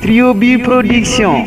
Trio B Production.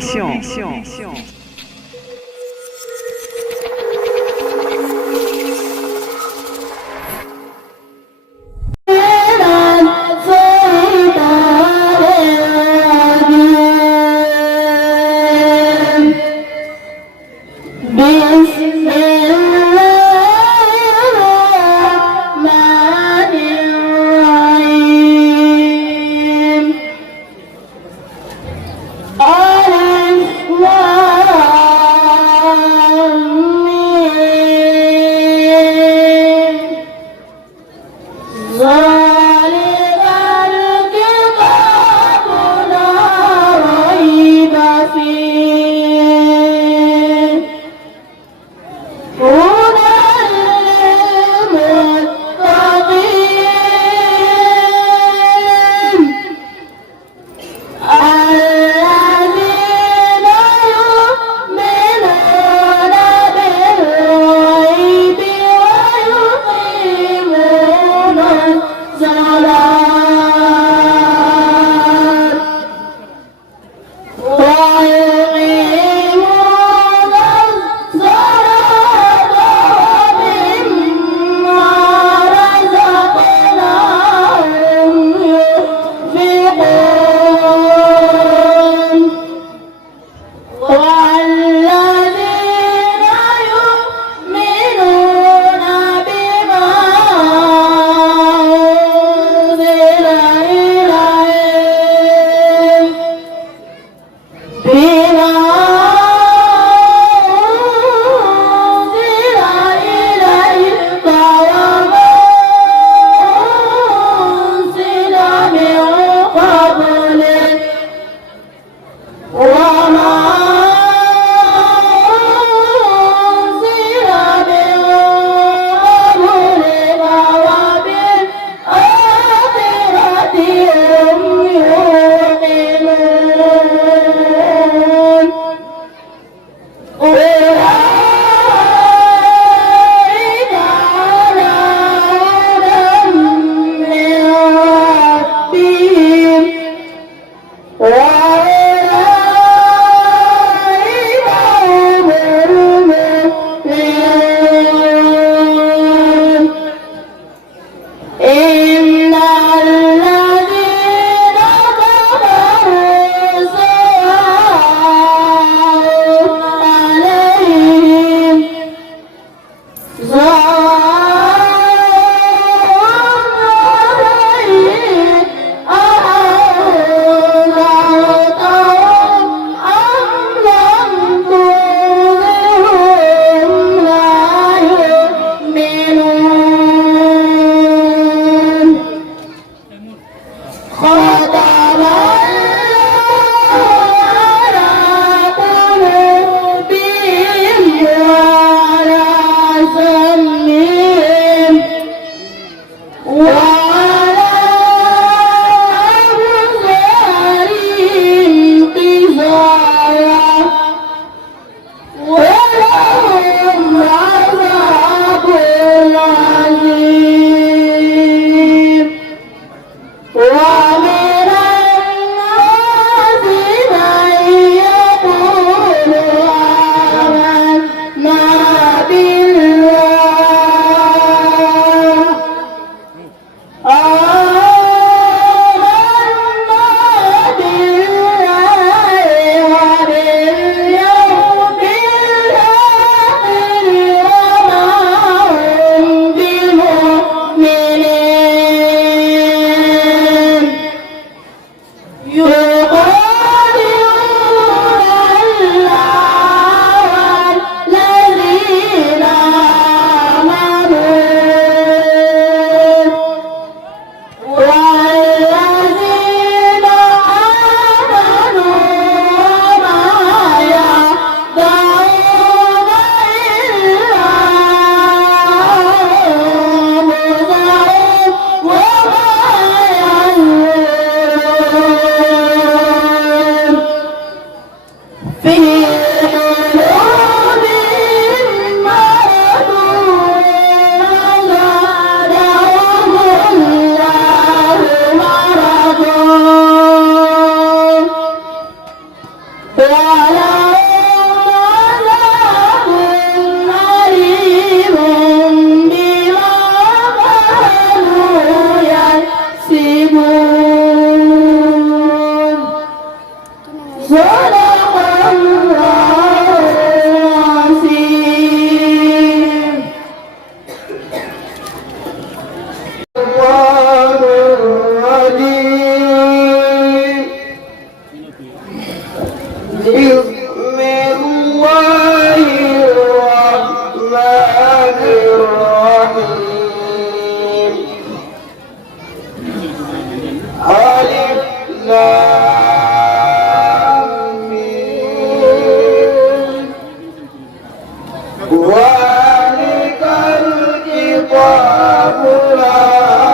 كتاب لا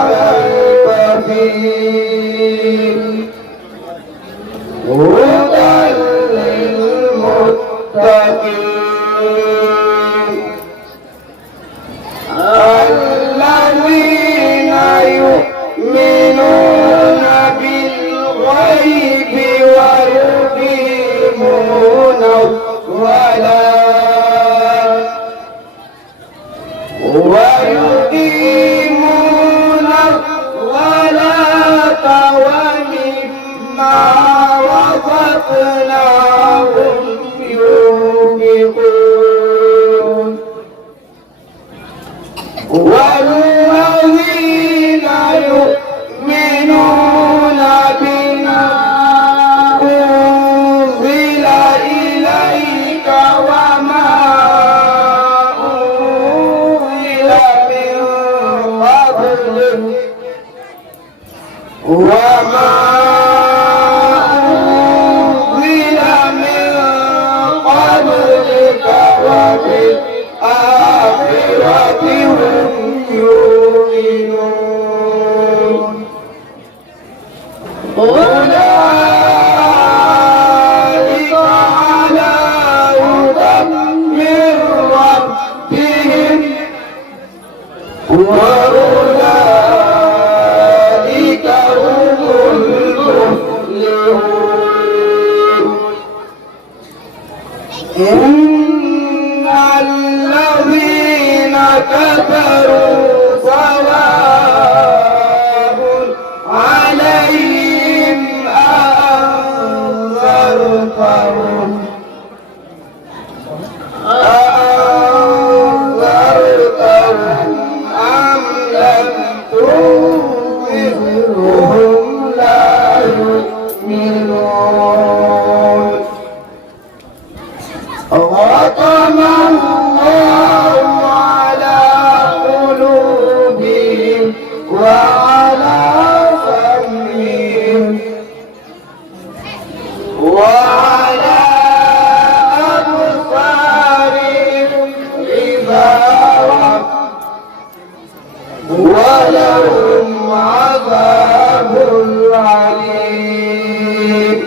ريب فيه هدى للمتقين الذين يؤمنون بالغيب ويقيمون الصلاة ومما رزقناهم ينفقون والذين يؤمنون بما أنزل إليك وما أنزل من قبلك وبالآخرة هم يؤمنون أولئك على هدى من ربهم وأولئك هم المفلحون إن الذين كفروا سواء عليهم أأنذرتهم أم لم تنذرهم لا يؤمنون ختم الله على قلوبهم وعلى سمعهم وعلى أبصارهم غشاوة ولهم عذاب عليم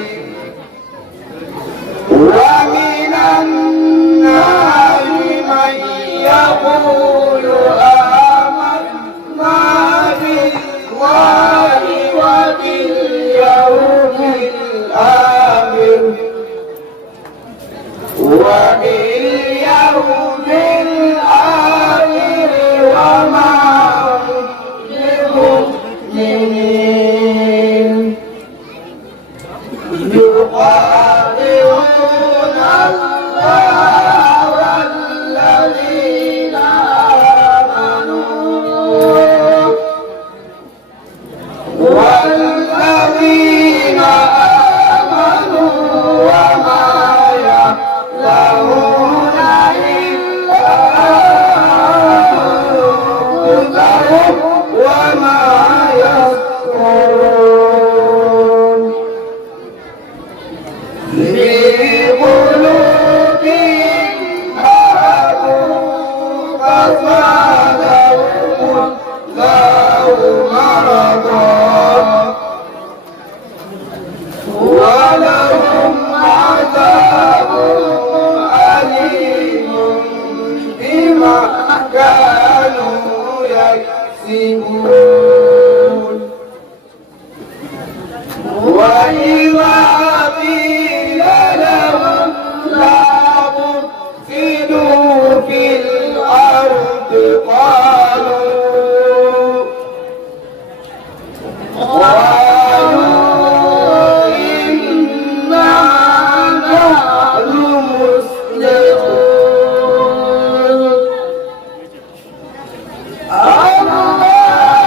ومن الناس من يقول آمنا بالله وباليوم الآخر وما هم بمؤمنين يخادعون الله والذين آمنوا وما يعلمون إلا أنفسهم وما يشعرون في قلوبهم مرض فزادهم الله مرضا ولهم عذاب أليم بما كانوا يكسبون وإذا قيل لهم لا تفسدوا في الأرض قالوا إنا نحن مسلمون الله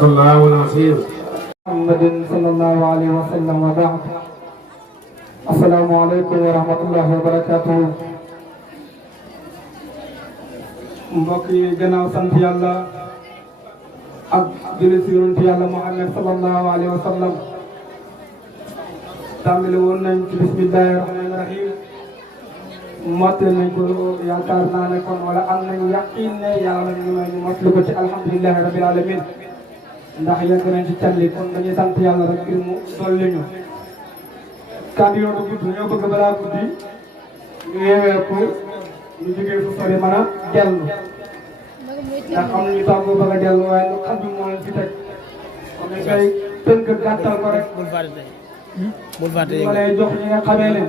صدق الله العظيم. محمد صلى الله عليه وسلم وبعد. السلام عليكم ورحمة الله وبركاته. mbokk yi gannaaw sant yàlla ak julli ci yonent yàlla Muhammad sallallahu alayhi wa sallam tàmbali woon nañ ci bismillahi rahmani rahim mottali nañ ko yaakaar naa ne kon wala am nañ yaqin ne yàlla ñu may ñu mottali ko ci alhamdulillahi rabbil alamin ndax yegg nañ ci calli kon dañuy sant yàlla rek ngir mu dolli ñu kàddu yoon bu gudd ñoo bëgg balaa guddi ñu yeewee ko ñu jógee fu sori mën a dellu ndax am nañu tàggoo bëgg a dellu waaye lu xam bi moo leen fi teg kon dañ koy tënk gàttal ko rek bul fàtte ma lay jox ñi nga xamee ne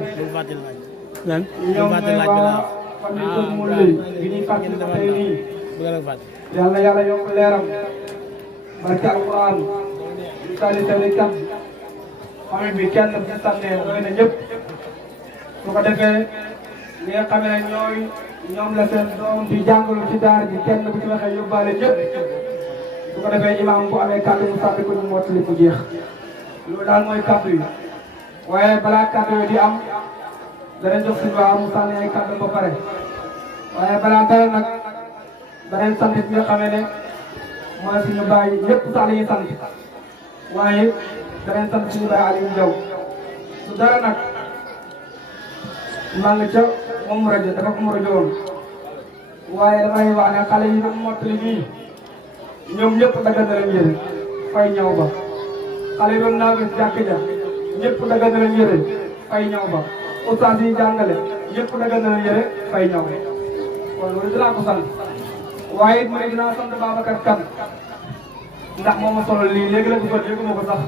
lan ñoom mooy waa famille Kër Moulay gi ñuy fàttali ko tey nii yàlla yàlla yokk leeram barke alquran ñu tali tali kat famille bi kenn bu sànnee doy na ñëpp su ko defee li nga xamee ne ñoom la seen doom di jàngalu ci daara ji kenn bu ci waxee yóbbaale ñëpp su ko defee imaam bu amee kàddu mu sànni ko ñu mottali ko jeex loolu daal mooy kàddu yi waaye balaa kàddu yi di am danañ jox suñu waa mu sànni ay kàddu ba pare waaye balaa dara nag danañ sant bi nga xamee ne mooy suñu bàyyi ñëpp sax la ñuy sant waaye danañ sant suñu bàyyi Aliou Diaw su dara nag maa ngi ca moom rajo dafa ko rajo woon waaye damay wax ne xale yi nag mottali nii ñoom ñëpp daggal na leen yére fay ñëw ba xale yi doon naa gis jàkk ja ñëpp daggal na leen yére fay ñëw ba ustaas yi jàngale ñëpp daggal na leen yére fay ñëw kon loolu dinaa ko sant waaye it ma ne dinaa sant Babacar Kane ndax moo ma solo lii léegi la ko sol léegi ma ko sax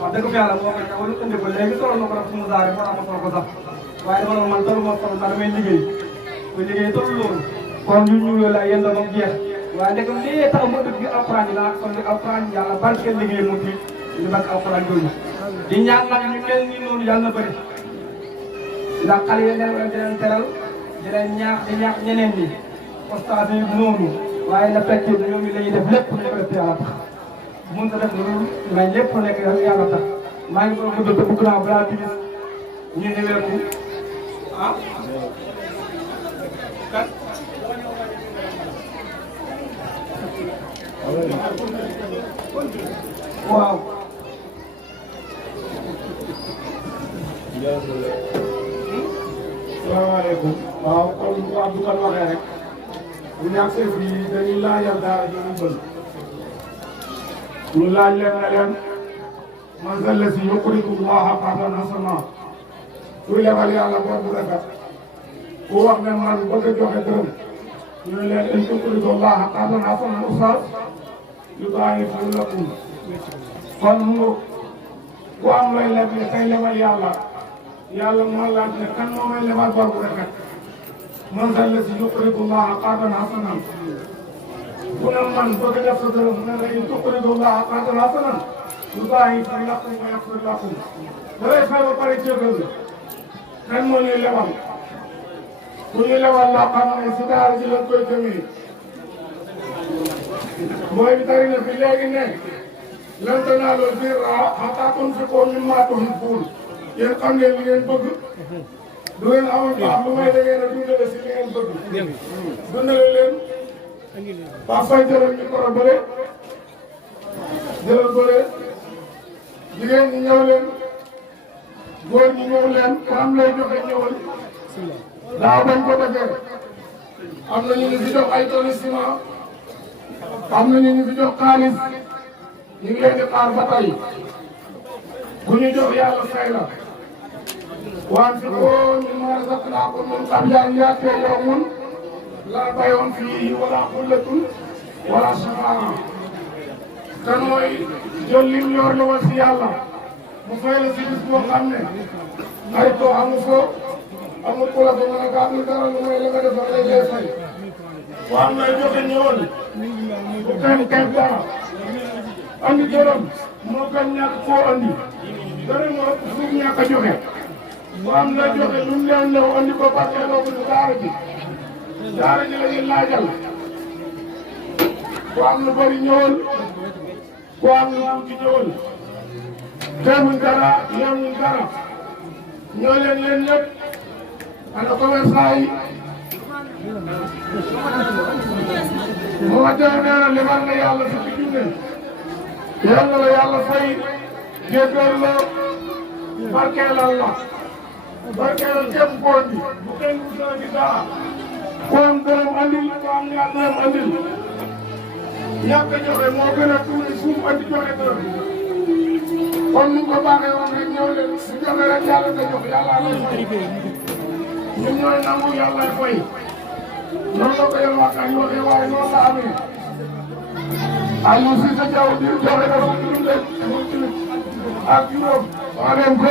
wax dëgg fa yàlla moo ko ñëw lu indi ko léegi solo na ko def suñu saare moo tax ma solo ko sax waaye dama doon man tollu ma solo ndax damay liggéey bu liggéey tollu loolu kon ñu ñuuloo la yéen doon jeex waaye ndegam lii tax ma dëgg alxuraan yi naa kon li alxuraan yàlla barkeel liggéey mu ci ñu barke alxuraan jooju di ñaan nag ñu mel ni noonu yàlla na bëri ndax xale yi leen di leen teral di leen ñaax di ñaax ñeneen ñi ustaas yi noonu waaye na fekk ñoom it la ñuy def lépp nañ ko def te yàlla tax mun ta def loolu mais lépp nekk yàlla tax maa ngi doon gudd te bëgg naa balaa timis ñu neweeku ah kat waaw salaamaaleykum. waaw comme bu Abdou Kane waxee rek bu ñu àggsee fii dañuy laajal daara ji ñu bëgg ñu laaj leen ne leen man sa la si yuqridu llaaha qardan hasanan kuy lebal yàlla bor bu rafet ku wax ne man bëgg a joxe dërëm ñu ne leen in tuqridu llaaha qardan hasanan ustaas yudaa'ifu lakum kon mu ku am looy leble tey lebal yàlla moo laaj ne kan moo may lebal bor bu rafet man sa la si yuqridu llaaha qardan hasanan ku ne man bëgg a def sa dërëm ne la in tuqridu llaaha qardan hasanan yudaa'ifu lakum wa yaghfir lakum da lay fay ba pare jégal la kan moo ñuy lebal ku ñuy lebal loo xam ne si daara ji lañ koy jëmee mooy bi tari na fi léegi ne lan tanaalul birra hattaa tunfiqu mimmaa tuhibbuun yéen xam ngeen li ngeen bëgg du ngeen amoon baax lu may da ngeen a dundale si li ngeen bëgg dundale leen ba fay jëlal ñu koro bële jëlal bële jigéen ñi ñëw leen góor ñi ñëw leen ku am lay joxe ñëwal daaw bañ ko defee am na ñu ñu fi jox ay tonnes ciment am na ñu fi jox xaalis ñu ngi leen di xaar ba tey ku ñu jox yàlla fay la وأنفقوا مما رزقناكم من قبل أن يأتي يوم لا بيع فيه ولا خلة ولا شفاعة kan mooy jël lim yor la woon si yàlla mu fay la si bis boo xam ne xaritoo amu fo amul ku la ko mën a gàttal dara lu mooy la nga def lay lay fay ku am na joxe ñëwoon bu kenn dara andi dërëm moo gën ñàkk koo andi dërëm moo ëpp suuf ñàkk a joxe ku am na joxe lu mu leen lew andi ko barkeeloo ko si daara ji la ñuy laajal ku am lu bëri ñëwoon ku am lu ci ñëwal teewuñ dara yemuñ dara ñoo leen ñëpp ana commerçant yi moo tax nee na limal na yàlla fukki junne yàlla la yàlla fay jéggal la barkeelal la barkeelal képp koo indi bu kenn wutal di dara ku am dërëm andil ku am ñaar dërëm andil ñàkk a joxe moo gën a tuuti suuf andi joxe dërëm comme ni ko baaxee woon rek ñëw leen su joxe rek yàlla nga jox yàlla lay fay ñun ñooy nangu yàlla fay noonu la ko yéen waxtaan yi waxee waaye noonu la amee Aliou Cissé Diaw di joxe na fukki junne ak juróom wax leen ko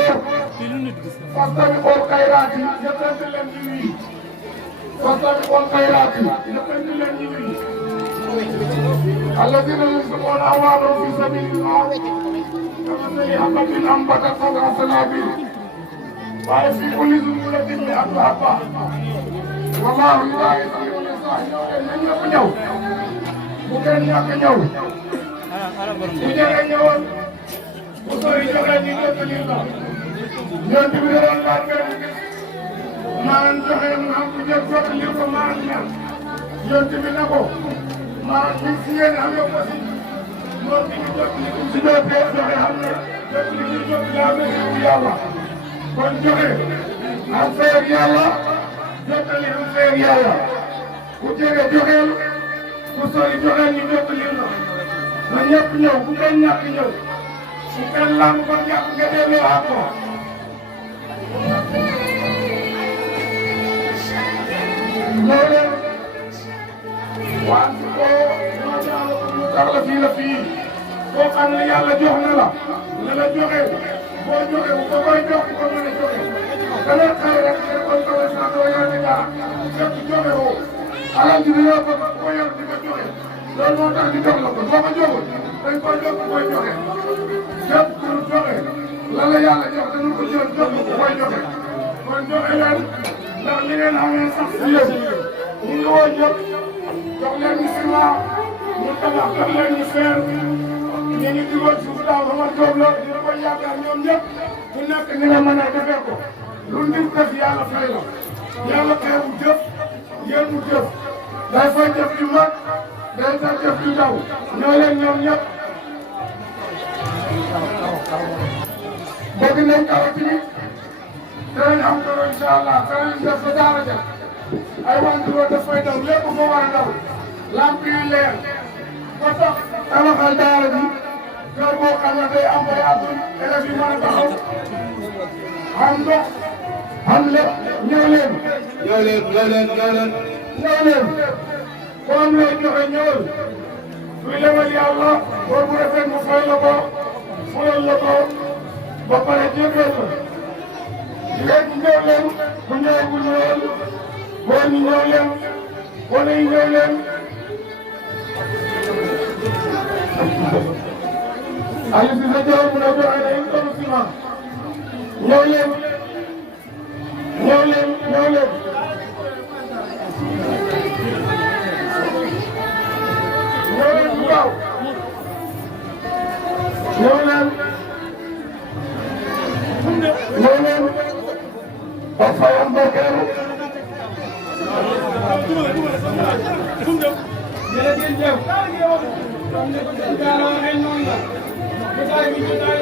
parce que xool xayraat yi jëkkante leen ci wii parce que xool xayraat yi jëkkante leen ci wii alladina yunfiquna amwaalahum fi sabilillah kamathali habatin anbatat sab'a sanabil waaye fi kulli sunbulatin mi'atu habba wallaahu yudaa'ifu liman yashaa ñëw leen nañ ñëpp ñëw bu kenn ñàkk ñëw bu jege ñëwoon bu sori joxe ñu jot lii la yonent bi doon laaj benn gis maan joxe mu am ku jot jot lii ko maan ñaan yonent bi na ko maan bi si yéen am yo aussi moom bi ñu jot li si jotee joxe xam ne jot li ñu jot yaa ngi si yàlla kon joxe am feeg yàlla jottali am feeg yàlla ku jege joxeel ku sori joxeel ñu jot lii la na ñëpp ñëw bu kenn ñàkk ñëw bu kenn lam ko ñàkk nga delloo ak ko ñëw leen waan si ko ñoo ñaala ko ñu tax la fii koo xam ne yàlla jox na la ne la joxe boo joxe bu ko koy jox ko mën a joxe dana xëy rek nga koy joxe saa doo yor di dara fekk joxe woo alal ji dañoo bëgg ko yor di ko joxe loolu moo tax di jox la ko boo ko joxul dañ koy jox ko koy joxe képp ku joxe la la yàlla jox dañu ko jël jox ko koy joxe kon joxe leen ndax li ngeen amee sax si yéen ñu ngi woo ñëpp jox leen ñu ciment ñu tabax jox leen ñu fer ñu ngi dugal suuf daaw Omar Diop la dina ko yaakaar ñoom ñëpp ku nekk ni nga mën a defee ko lu nit def yàlla fay la yàlla xeebu jëf yéen mu jëf day fay jëf ju mag day tax jëf ju ndaw ñoo leen ñoom ñëpp bëgg nañ kawati ni danañ am karo incha allah danañ def sa daara ja ay wanturoo dafay daw lépp moo war a daw lamp yi leer ba tax tabaxal daara bi kër boo xam ne day am ay at élèves yi mën a taxaw am ndox am lépp ñëw leen ku am looy joxe ñëwal suy lebal yàlla bor bu rafet mu fay la ko fulal la ko ba pare jéggal la jigéen ñi ñëw leen bu ñëwee bu ñëwal góor ñi ñëw leen gone yi ñëw leen Aliou Cissé Diaw mu ne joxe na une tonne ciment ñëw leen bu gaaw ñëw leen ba fayam barkeelu jërëjëf comme ne ko sëñ Talla waxee noonu la jotaay bi jotaay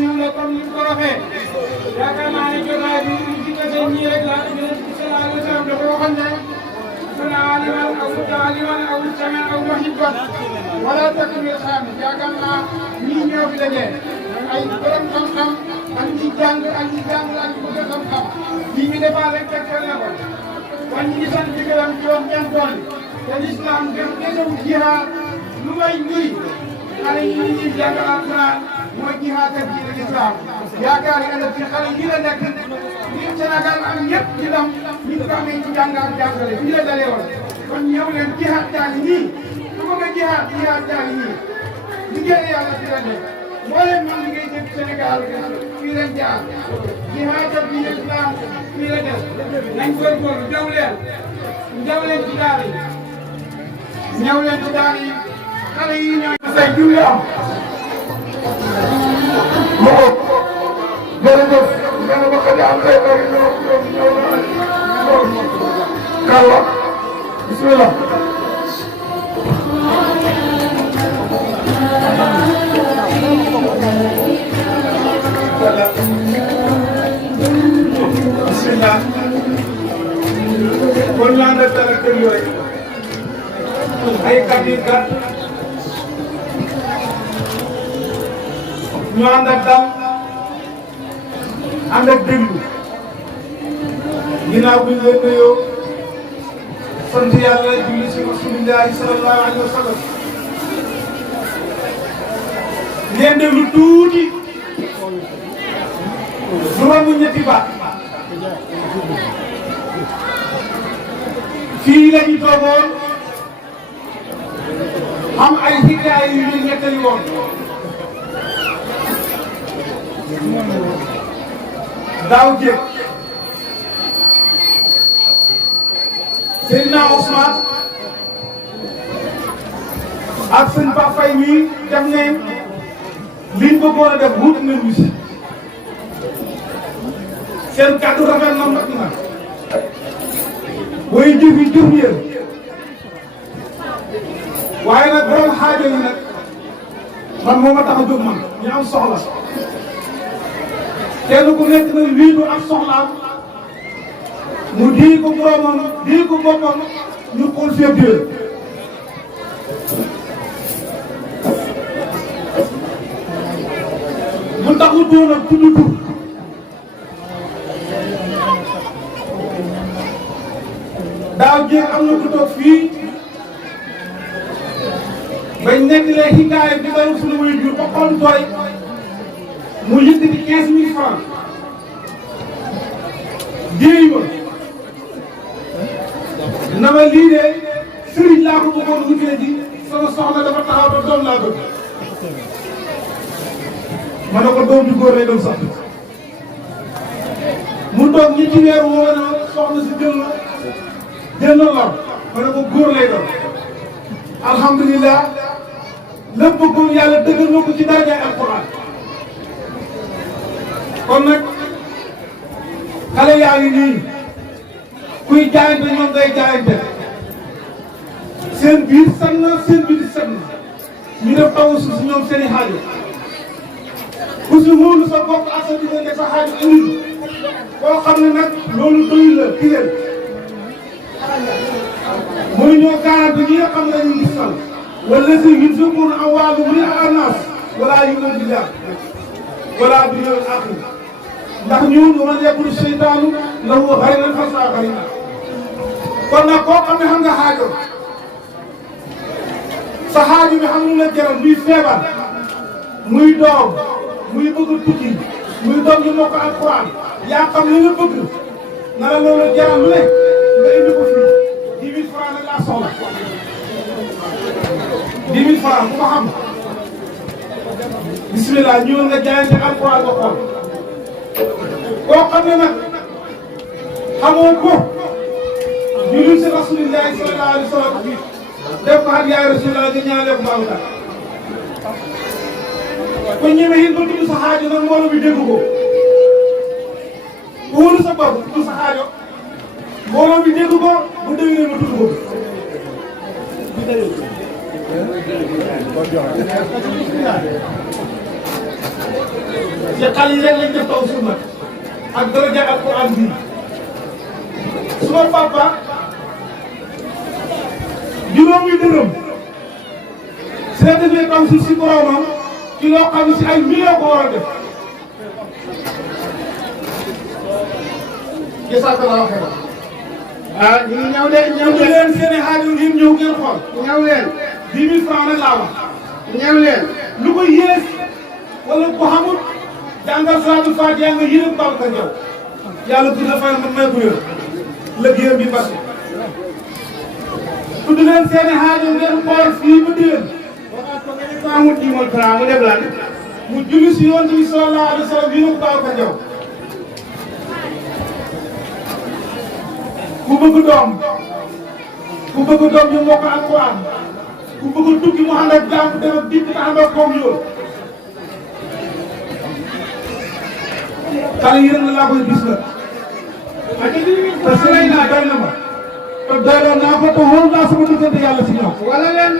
ñu la comme ni ko waxee yaakaar naa ne jotaay bi ñu ci tase ñii rek la Yonent bi sallallahu alayhi wa sallam dafa waxoon ne kun aaliman aw taaliman aw samian aw muhibban wala takun lil xaamis yaakaar naa ñii ñoo fi daje ay borom xam-xam ak ñi jàng ak ñi jàngul ak ñi bëgg xam-xam lii ñu defal rek tegtal na ko kon ñu ngi sant di gërëm di wax ñaan tool te l'islam dem desewu jihaad lu may njuy xale yi ñuy jàng alquran mooy jihaad ak diine l'islam yaakaar naa ne ci xale yi la nekk li Sénégal am ñëpp di dem ñu ko amee ci jàng ak jàngale fii la dalee woon kon ñëw leen jihaad jàng nii su bëgg a jihaad jàng nii liggéey yàlla ci la nekk mboolem man liggéey ci Sénégal fii lañ jaar jihaad ak diine l'islam fii la des nañ góorgóorlu jaw leen ci daara yi ñëw leen ci daan yi xale yi ñooy say julli am ma ko jërëjëf nga ne ma ko di am say bari ñëw na Kalla bismillah bismillah kon laa def dara kër yooyu ay kandidat ñu ànd ak dal ànd ak déglu ginnaaw bi ñu leen nuyoo sant yàlla julli ci rasulillahi sallallahu alayhi wa sallam ngeen déglu tuuti juróomu ñetti baat fii la ñu toogoon am ay xikaay yu ñu nettali woon daaw jéeg Seydina Ousmane ak sëñ Ba Faye mii def ne liñ bëggoon a def wut nañu si seen kàddu rafet na mat na way jëf yi jëf yéen waaye nag borom xaajo yi nag man moo ma tax a jóg man ñu am soxla kenn ku nekk nag lii du am soxlaam mu dii ko boromam dii ko boppam ñu xool fépp yooyu mu taxu doon ak tudd tur daaw jéeg am na ku toog fii bañ nekk lee xikaay bi nga suñu muy jur ba xol tooy mu yëkkati 15 000 francs jéey ma na ma lii de sëriñ laa ko bëggoon wutee ji sama soxna dafa taxaw ba doom laa bëgg ma ne ko doom ju góor lay doon sax mu toog ñi ci weer woo na soxna si jël na lor ma ne ko góor lay doon alhamdulilah lépp bëggoon yàlla dëggal na ko ci darajaay alquran kon nag xale yaa ngi nii kuy jaayante ñoom ngay jaayante seen biir set na seen biir set na ñu def taw suuf si ñoom seen i xaajo ku si wóolu sa bopp ak sa diggante sa xaajo indi koo xam ne nag loolu doyul la ki leen mënuñoo garanti ñi nga xam ne dañuy gis sal wala si yunfiquuna amwaalahum ri'aa an-naas wala yu'minuuna billaah wala bil yawmil aaxir ndax ñun wa man yakun seytaanu lahu qariinan fasa'a qariinan kon nag koo xam ne xam nga xaajo sa xaajo bi xam nga jaral muy feebar muy doom muy bëgg tukki muy doom ñu mokk alquran yaa xam li nga bëgg na la loolu jaral lu ne nga indi ko fii 10 000 francs nag laa soxla 10 000 francs bu ko xam bismillah ñëw nga jaayante alquran nga xool koo xam ne nag xamoo ko julli si rasulillahi sallallahu alayhi wa sallam def ko ak yaay rasulillah nga ñaanee ko mbaalu kat ko ñeme it ba tudd sa xaajo nag mbooloo bi dégg ko ku wóolu sa bopp tudd sa xaajo mbooloo bi dégg ko bu déwénee ma tudd ko ci xale yi rek lañ def taw sunna ak daraja alquran bi suma papa juróomi dërëm si la defee taw si boromam ci loo xam ne si ay millions ko war a def jazakallahu xayran ah ñu ngi ñëw de ñëw ñu leen seen i xaajo ngeen ñëw ngeen xool ñëw leen 10 000 francs nag laa wax ñëw leen lu ko yées wala ko xamul jàngal salaatul faatiha nga yërëm Babacar Diaw yàlla bu la fay man may ko yor liggéeyam bi bari tudd leen seen i xaajo ngeen xool fii ba déwén ko amul 10 000 francs mu def lan mu julli si yoon bi sallallahu alayhi wa sallam yërëm Babacar Diaw ku bëgg doom ku bëgg doom ñu moo ko alquran ku bëgg tukki mu ànd ak jàmm dem ak dikk te ànd ak koom yoon xale yi rek laa koy gis la te sëriñ naa doy na ma te doyloo naa ko te wóor naa sama diggante yàlla si ñoom wala lan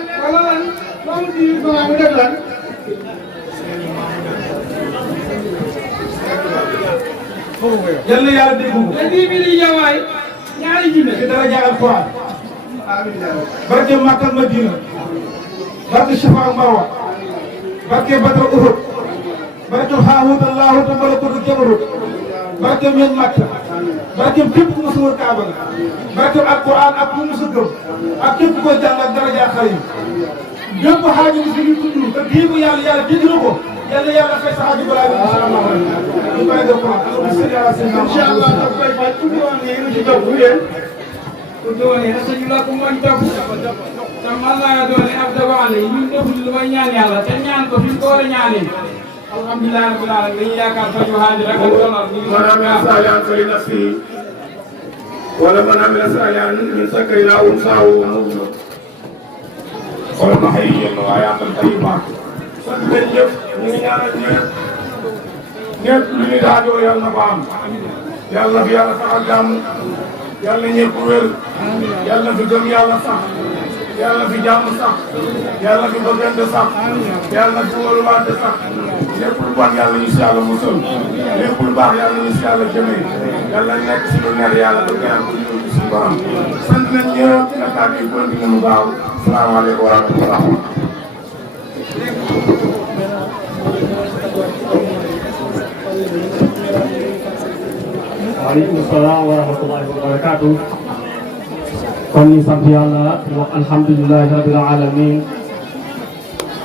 loolu di ba mu def lan yal na yàlla dégg ko te lii bi di jawaay ñaari jinne ci dara jaagal Quran barke Makka ak Madina barke Safa ak Marwa barke Badr Uhud barke Haahut Allaahut Malakut Jabarut barke Meñ Makka barke képp ku ma sa wër Kaaba la barke Alquran ak ku ma sa gëm ak képp koy jàng ak dara jaa xale yi bépp xaaji bi si ñu tudd te bii ko yàlla dégg na ko yàlla yàlla fay sa xaaji balaa bi incha allah ñu bàyyi ko Quran alors sëñ yàlla sëñ incha allah daf koy fay tuddi woon ne yéen a ci topp yéen doone na sañu la ko mooy topp te man laa doone ab dabaale yi ñun deful lu may ñaan yàlla te ñaan ko fi ñu ko war a ñaanee alhamdulilah rabbil alamin dañuy yaakaar faju haaji rek ak sonal man amila salihan fali nafsi wala man amila salihan min zakarin aw unsaa wa huwa mu'min wala ma xëy yéen waaye amal tayyiba sant leen ñëpp ñu ngi ñaanal ñëpp lu ñu daajoo yàlla na ko am yàlla na fi yàlla sax ak jàmm yàlla na ñëpp wér yàlla na fi gëm yàlla sax yàlla na fi jàmm sax yàlla na fi bëggante sax yàlla na fi wóoluwante sax lépp lu bon yàlla ñu si yàlla musal lépp lu baax yàlla ñu si yàlla jëmee yàlla nekk si lu neex yàlla ba gën a ko ñëw ci suñu borom sant nañ ñëpp na kàddu yi continué mu baax salaamaaleykum wa rahmatulah. waaleykum salaam wa rahmatullahi wa barakaatu. kon ñu sant yàlla di wax alhamdulilahi rabil alamin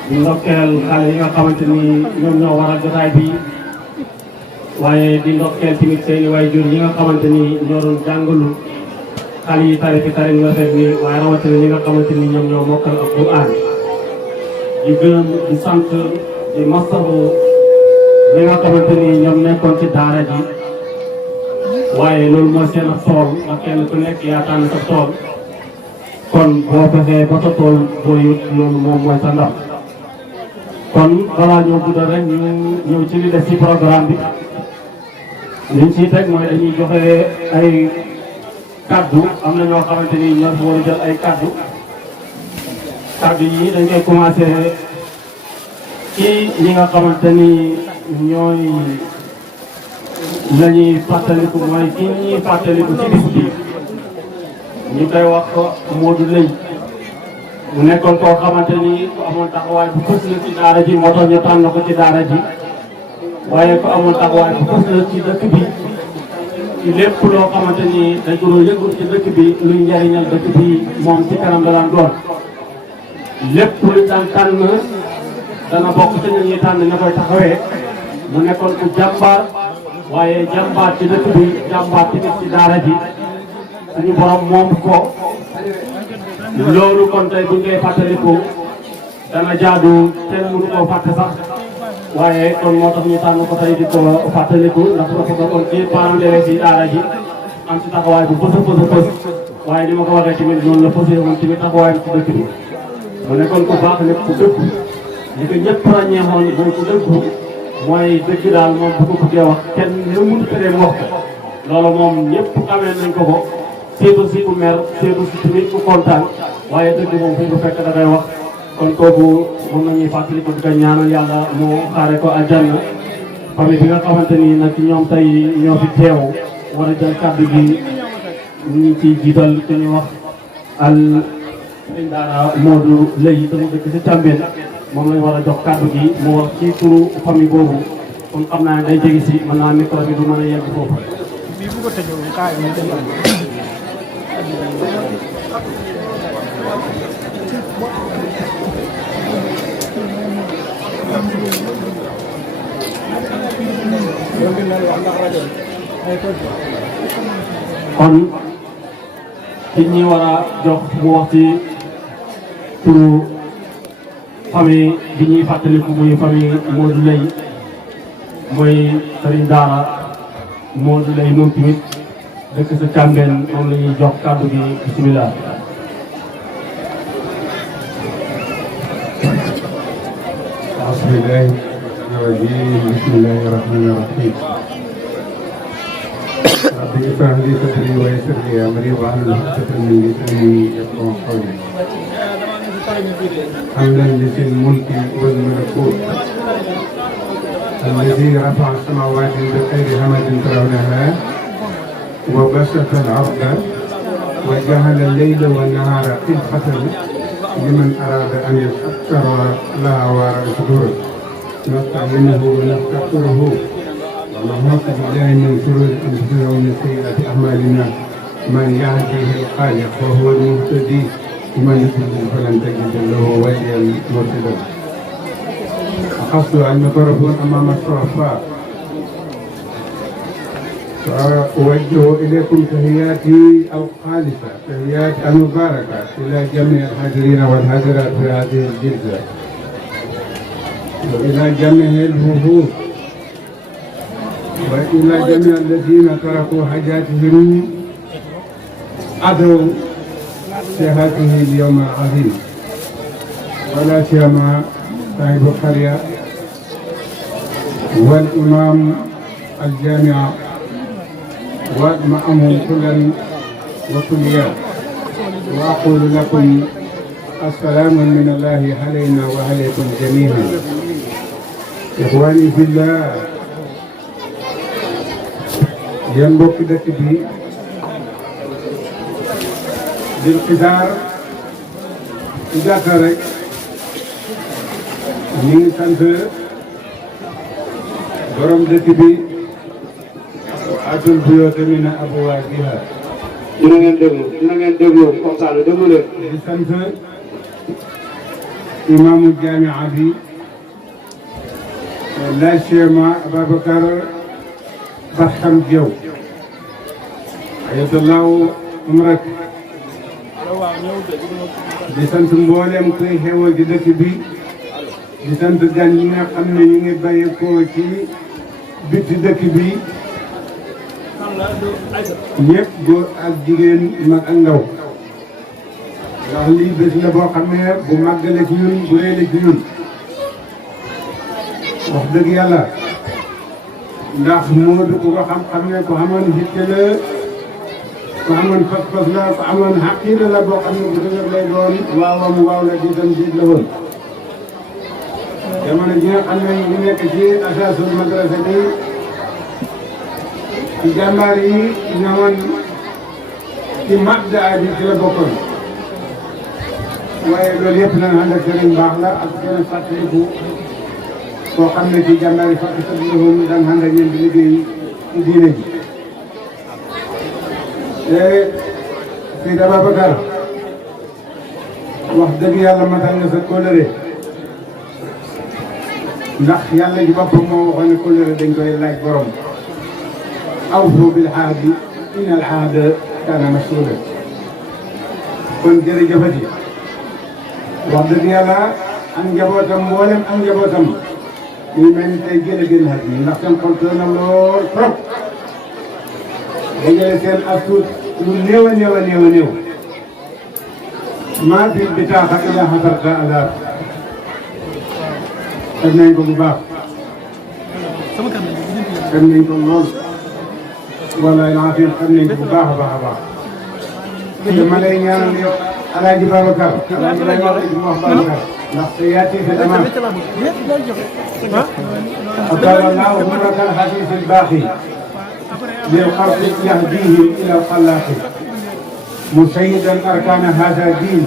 di ndokkeel xale yi nga xamante ni ñoom ñoo waral jotaay bi waaye di ndokkeel tamit seeni waajur yi nga xamante ni ñoo doon jàngalu xale yi tari fi tari nga rafet ni waaye rawatina ñi nga xamante ni ñoom ñoo mokkal alquran di gërëm di sant di masabu ñi nga xamante ni ñoom nekkoon ci daara ji waaye loolu mooy seen ab tool ndax kenn ku nekk yaa tànn sa tool kon boo fexee ba sa tool booyut loolu moom mooy sa ndam kon balaa ñoo guddal rek ñu ñëw ci li des ci programme bi liñ ciy teg mooy dañuy joxe ay kaddu am na ñoo xamante ni ñoo fi war a jël ay kaddu yi dañ koy commencé ci ñi nga xamante ni ñooy la ñuy fàttaliku mooy ki ñuy fàttaliku ci bis bi ñu koy wax Modou Leye mu nekkoon koo xamante ni ku amoon taxawaay bu fës la ci daara ji moo tax ñu tànn ko ci daara ji waaye ku amoon taxawaay bu fës la ci dëkk bi ci lépp loo xamante ni dañ ko doon yëngu ci dëkk bi luy njariñal dëkk bi moom ci kanam da daan doon lépp luñ daan tànn dana bokk ci ñuy tànn ña koy taxawee mu nekkoon ku jàmbaar waaye jàmbaar ci dëkk bi jàmbaar tamit ci daara ji suñu borom moom ko loolu kon tey buñ koy fàttaliku dana jaadu kenn mënu koo fàtte sax waaye kon moo tax ñu tànn ko tey di ko fàttaliku ndax dafa bokkoon ci parents d'élèves yi daara ji am ci taxawaay bu fës waaye ni ma ko waxee tamit noonu la fësee woon tamit taxawaayam ci dëkk bi mu nekkoon ku baax nekk ku dëgg li ko ñëpp ràññeewoon mooy ku dëgg mooy dëgg daal moom bu ko bëggee wax kenn lu mu teree mu wax ko loolu moom ñëpp xamee nañ ko ko seetu si ku mer seetu si tamit ku kontaan waaye dëgg moom fu mu fekk da koy wax kon kooku mën nañuy fàttali ko di ko ñaanal yàlla moo xaare ko aljanna famille bi nga xamante ni nag ñoom tey ñoo fi teew war a jël kàddu gi ñu ciy jiital ku ñu wax al sëñ daara Modou Leye te mu dëkk si Cambène moom lañ war a jox kàddu gi mu wax ci turu famille boobu kon xam naa ne day jege si mën naa micro bi du mën a yegg foofu. kon ki ñi war a jox mu wax ci turu famille bi ñuy fàttaliku muy famille Modou Leye mooy Serigne Daara Modou Leye moom tamit dëkk sa Cambène moom la ñuy jox kàddu gi bisimilah. أعوذ بالله الرجيم بسم الله الرحمن الرحيم ربي اشرح لي صدري ويسر لي أمري واحلل عقدة من لساني يفقهوا قولي حمدا لذي الملك والملكوت الذي رفع السماوات بغير همد ترونها وبسط الأرض وجعل الليل والنهار خلفة لمن أراد أن يذكر لها ويشكره نستعينه ونستغفره ونعوذ بالله من شرور أنفسنا ومن سيئات أعمالنا من يهده الخالق وهو المهتدي ومن يضلل فلن تجد له وليا مرشدا أخذت أن يطرفون أمام الشرفاء فأوجه إليكم تحياتي الخالصة تحياتي المباركة إلى جميع الحاضرين والحاضرات في هذه الجلسة وإلى جميع الوفود وإلى جميع الذين تركوا حاجاتهم أتوا في هذه اليوم العظيم ولا سيما صاحب القرية والإمام الجامعة ومعهم كلا وكليات وأقول لكم السلام من الله علينا وعليكم جميعا إخواني في الله yéen mbokki dëkk bi Dil Xisaar ci gàttal rek ñu ngi sant borom dëkk bi atul buyuuta min abwaabihaa dina ngeen déglu waxtaan déglu leen. di sant imaamu jaamia bi la Cheikh Ababacar Barham Diaw ayatollahu umrak di sant mboolem kuy xewal ci dëkk bi di sant gan ñi nga xam ne ñu ngi bàyyeekoo ci biti dëkk bi ñëpp góor ak jigéen mag ak ndaw ndax lii bés la boo xam ne bu màggale ci ñun bu rëy la ci ñun wax dëgg yàlla ndax Modou ku ko xam-xam ne ku amoon hitte la ku amoon pas-pas la ku amoon xaqiida la boo xam ne bu dëgër lay doon waawam waaw la di dem jiit la woon jamono ji nga xam ne ñu nekk ci asaasul madrasa bi ci jàmbaar yi ñëwoon ci mabda bi ci la bokkoon waaye loolu yëpp nañ ànd ak sëriñ baax la ak seen fàttaliku koo xam ne ci jàmbaar yi fàttali sa loxoom daan ànd ak ñoom di liggéey ci diine ji te Seydi Ababacar wax dëgg yàlla matal nga sa kóllëre ndax yàlla ji boppam moo waxoon ne kóllëre dañ koy laaj borom awfu bil ahdi inna al ahda kaana mas'uulan kon jërëjëfati wax dëgg yàlla ak njabootam mboolem ak njabootam ñu mel ni tey jële gën xat yi ndax seen xol tooy na lool trop dajale seen as tuut lu néew a néew a néew a néew maa fi bitaaxa ila xasarta alaar xam nañ ko bu baax xam nañ ko lool wallaay laa fi xam nañ ko bu baax a baax a baax te ma lay ñaanal yow Alaaji Babacar Alaaji Babacar ndax te yaati fi dama أطال الله عمرك الحديث الباقي للخلق يهديهم إلى الخلاق مسيدا أركان هذا الدين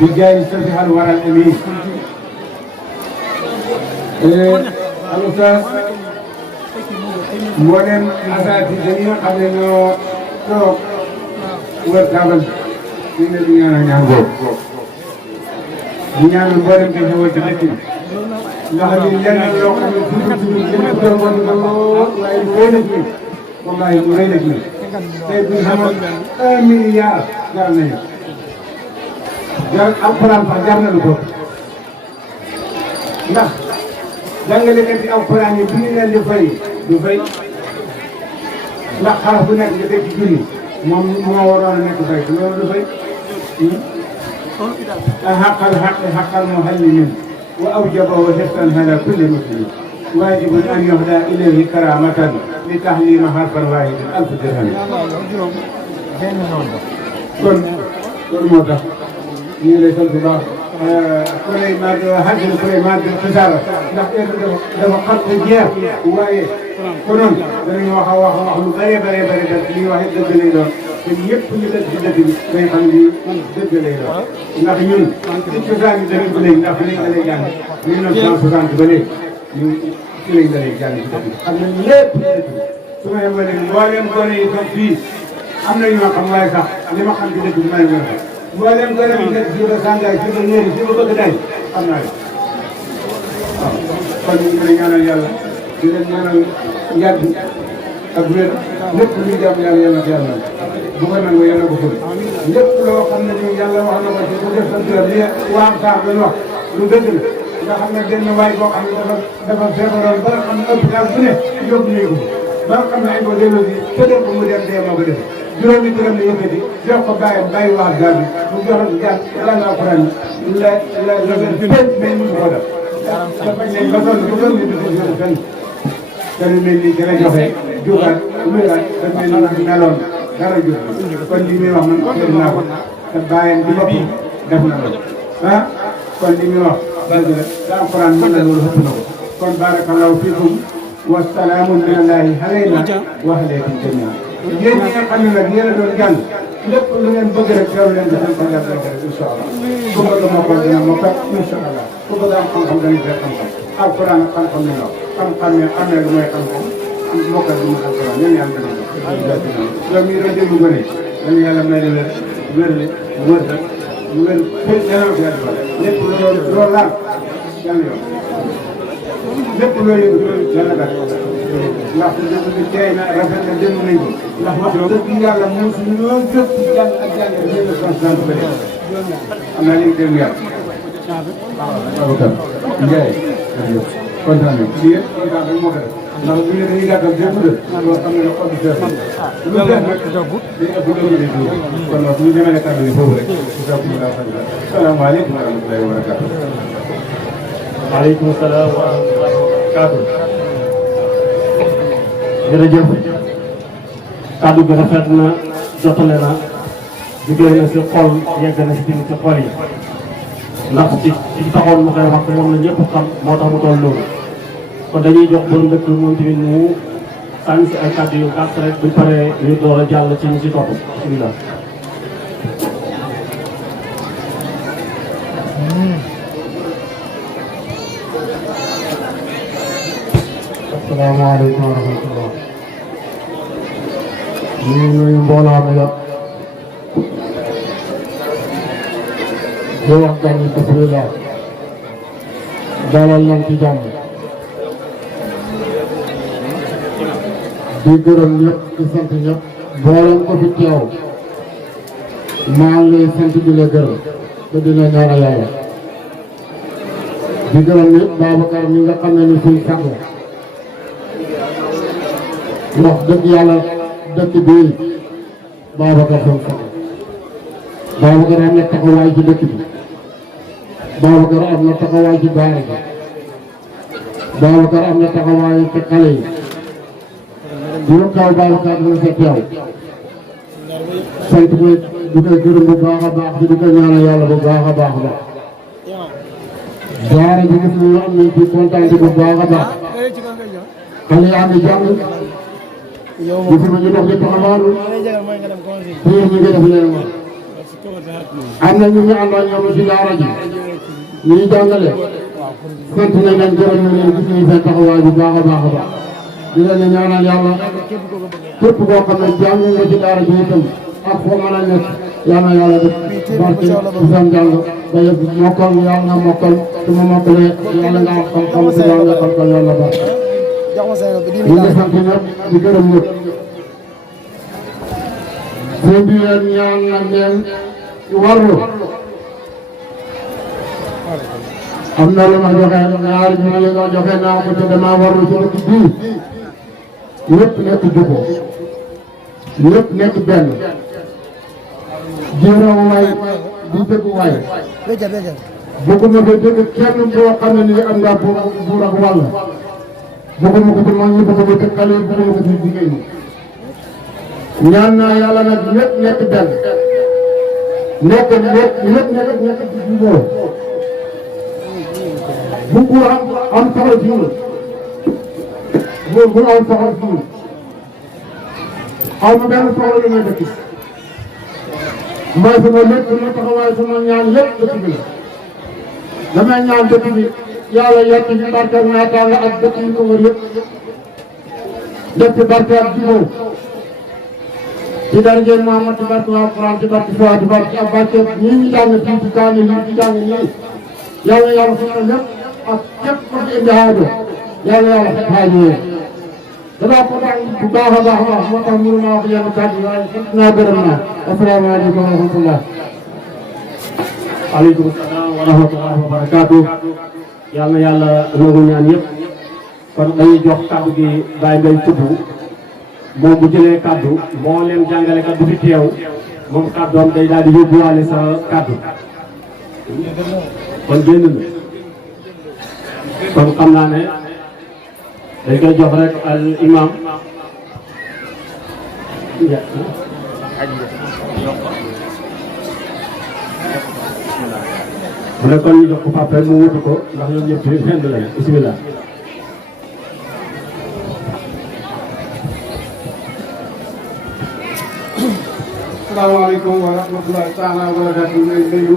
بجاه سفح الورى الأمين. الأستاذ مولم أساتذة جميع قبل أنه توق ورقابل من الدنيا نعمل ñaan mboolem ko ñëwal ci dëkk bi ndax li lenn loo xam ne tuuti gën a doon woon lool waaye lu rëy la ci wallahi lu rëy la ci tey bu ñu xamoon 1 milliard jar nañu jar alxuraan sax jar na lu ko ndax jàngalekat yi alxuraan yi bu ñu leen di fay du fay ndax xaraf bu nekk nga dégg ci junni moom moo waroon a nekk fay loolu du fay حق الحق حق المهلمين وأوجبه حرصا على كل مسلم واجب أن يهدى إليه كرامة لتحليم حرفا واحدا 1000 درهم kon moo tax ñu ngi lay sant bu baax Souleymane Hadj Souleymane bi Xisara ndax dafa xat te jeex waaye konoon danañu wax lu bëree bëree bëri li ñuy wax it dëgg lay doon te ñëpp ñu dëgg ci dëgg bi day xam ni dëgg lay doon ndax ñun ci cosaan yi danañ ko léegi ndax fi lañ dalee jàng 1960 ba léegi ñun ci lañ dalee jàng ci dëgg bi xam nañ lépp dëgg bi su ma yemee léegi mboolem gone yi toog fii am na ñu ma xam waaye sax li ma xam ci dëkk bi maa ngi koy mboolem gone yi nekk fii ba Sangaye fii ba Ñeeri fii ba bëgg day xam naa leen waaw kon ñu ngi leen ñaanal yàlla di leen ñaanal yàgg ak wér lépp lu ñuy jàmm yàlla yàlla na yàlla bu ko nangu yàlla ko fële lépp loo xam ne ñu yàlla wax na ko ci bu def sant li waa Saar dañu wax lu dëgg la nga xam ne benn waay boo xam ne dafa feebaroon ba nga xam ne hôpital bu ne yóbbu nañu ko ba nga xam ne ay ko delloo si tëddee ko mu dem dee moo ko def juróomi dërëm la yëkkati jox ko bàyyi waa gaal bi mu jox jàng jàng alxuraan la penc mais mënu ko def dafa ne ba sonn bu doon ñu dugg fenn te lu mel ni gën a joxe jugaat wéraat te mel ni meloon dara jot kon li muy wax man dégg naa ko te bàyyam bi bopp def na loolu ah kon li muy wax dëgg la te alxuraan mën na loolu ëpp na ko kon barakallahu fiikum wa salaamun minallahi alayna wa alaykum jamii'an yéen ñi nga xam ne nag yéen a doon jàng lépp lu ngeen bëgg rek teew leen di sant yàlla rek incha allah ku bëgg a mokkal dina mokkal incha allah ku bëgg a am xam-xam dana def xam-xam alquran ak xam-xam ne la xam-xam ne amee lu mooy xam-xam am mokkal bi mu alquran ñun yàlla dana yow mii doon déglu gone dañu yàlla may la wér mu wér fépp yàlla ko yàlla lépp loo laal yàlla yoon lépp loo yëngu yàlla gàtt ndax dëgg bi tey na rafet na jënd nañ ko ndax wax dëgg yàlla moom suñu ñoo jëpp ci jàng ak jàng rek la constant ba léegi am naa léegi dégg yàlla Babacar Ndiaye kontaan nañ lii yëpp kontaan rek moo ko def ndax bu ñu dañuy gàttal jëpp de loo xam ne la xob bi fees lu def nag day ëpp loolu di dugg kon nag bu ñu demee kàddu yi foofu rek salaamaaleykum wa rahmatullahi wa barakatuh waaleykum salaam wa rahmatullahi wa barakatuh jërëjëf kàddu bi rafet na jotale na jugee na si xol yegg na si tamit si xol yi ndax ci taxoon mu koy wax moom la ñëpp xam moo tax mu toll loolu kon dañuy jox borom dëkk moom tamit mu sànni si ay kàddu yu gàtt rek bu paree ñu door a jàll ci ñu si topp bismillah. asalaamaaleykum wa rahmatulah. ñu ngi nuyu mbooloo mi yëpp. di wax gan yi bisimilah. dalal nañ ci jàmm. di gërëm ñëpp di sant ñëpp. mboolem ko fi teew. maa ngi lay sant di la gërëm. te di la ñaanal yàlla. di gërëm ñëpp Babacar mi nga xam ne ni suñ sàmm. ndax dëgg yàlla dëkk bii Babacar son sax Babacar am na taxawaay ci dëkk bi Babacar am na taxawaay ci daara bi Babacar am na taxawaay ci xale yi bu ñu kaw Babacar dina sa teew sant bi di koy gërëm bu baax a baax di ko ñaanal yàlla bu baax a baax ba daara bi gis nañu am nañ ci kontaan bu baax a baax xale yaa ngi jàng gisuma ñu dox di taxawaalu pour ñu ngi def leen ma am na ñu àndoon ñoom ci daara ji ñuy jàngale sant nañ leen gërëm nañ leen gis nañ seen taxawaay bu baax a baax a baax di leen ñaanal yàlla képp koo xam ne jàng nga ci daara ji itam ak foo mën a nekk yal na yàlla def barke ci seen jàng ba yëpp mokkal yàlla nga mokkal su ma mokkalee yàlla nga am xam-xam su yàlla nga xam-xam yàlla baax ñu ngi sant ñëpp di gërëm ñëpp sëñ bi leen ñaan nag leen warlu am na lu ma joxe ñaari ñu li nga joxe naa ko te dama warlu ci dëkk bii lépp nekk juboo lépp nekk benn jéeróo waay di dëgg waay bëgguma ko dégg kenn boo xam ne nii am ngaa buur ak wàll bëgguma ko ci mag ñi bëgguma ko ci xale yi bëgguma ko ci jigéen ñi ñaan naa yàlla nag ñëpp nekk benn nekk ci jubóo bu buur am soxla ci ñun buur bu am soxla ci ñun aw ma benn soxla lu may dëkk mooy sama lépp sama taxawaay sama ñaan lépp dëkk bi la damay ñaan dëkk bi yàlla yokk ci barke naataanga ak dëkk yi ko wër yëpp def ci barke ak jubóo ci darajee Muhammad ci barke Alxuraan ci barke Faatiha ci barke ak barke ñi ñu jàng fii ci kaani lii ci jàng nii yàlla yàlla suñu lépp ak képp ku fi indi aajo yàlla yàlla fekk aajo yi danaa kontaan bu baax a baax a baax moo tax mënu ma wax yenn kàddu waaye sant naa gërëm naa asalaamaaleykum wa rahmatullah. waaleykum salaam wa rahmatullahi wa barakaatu. yal na yàlla nangu ñaan yëpp kon dañuy jox kàddu gi Baye Mbaye tudd moom bu jëlee kàddu moo leen jàngalekat bu fi teew moom kàddoom day daal di yóbbuwaale sa kàddu kon génn na kon xam naa ne dañ koy jox rek al imam bu ne kon ñu jox ko papa mu wutu ko ndax ñoom ñëpp fi fenn lañ bismillah. asalaamaaleykum wa rahmatullahi taala wa barakatu ñu ngi nuyu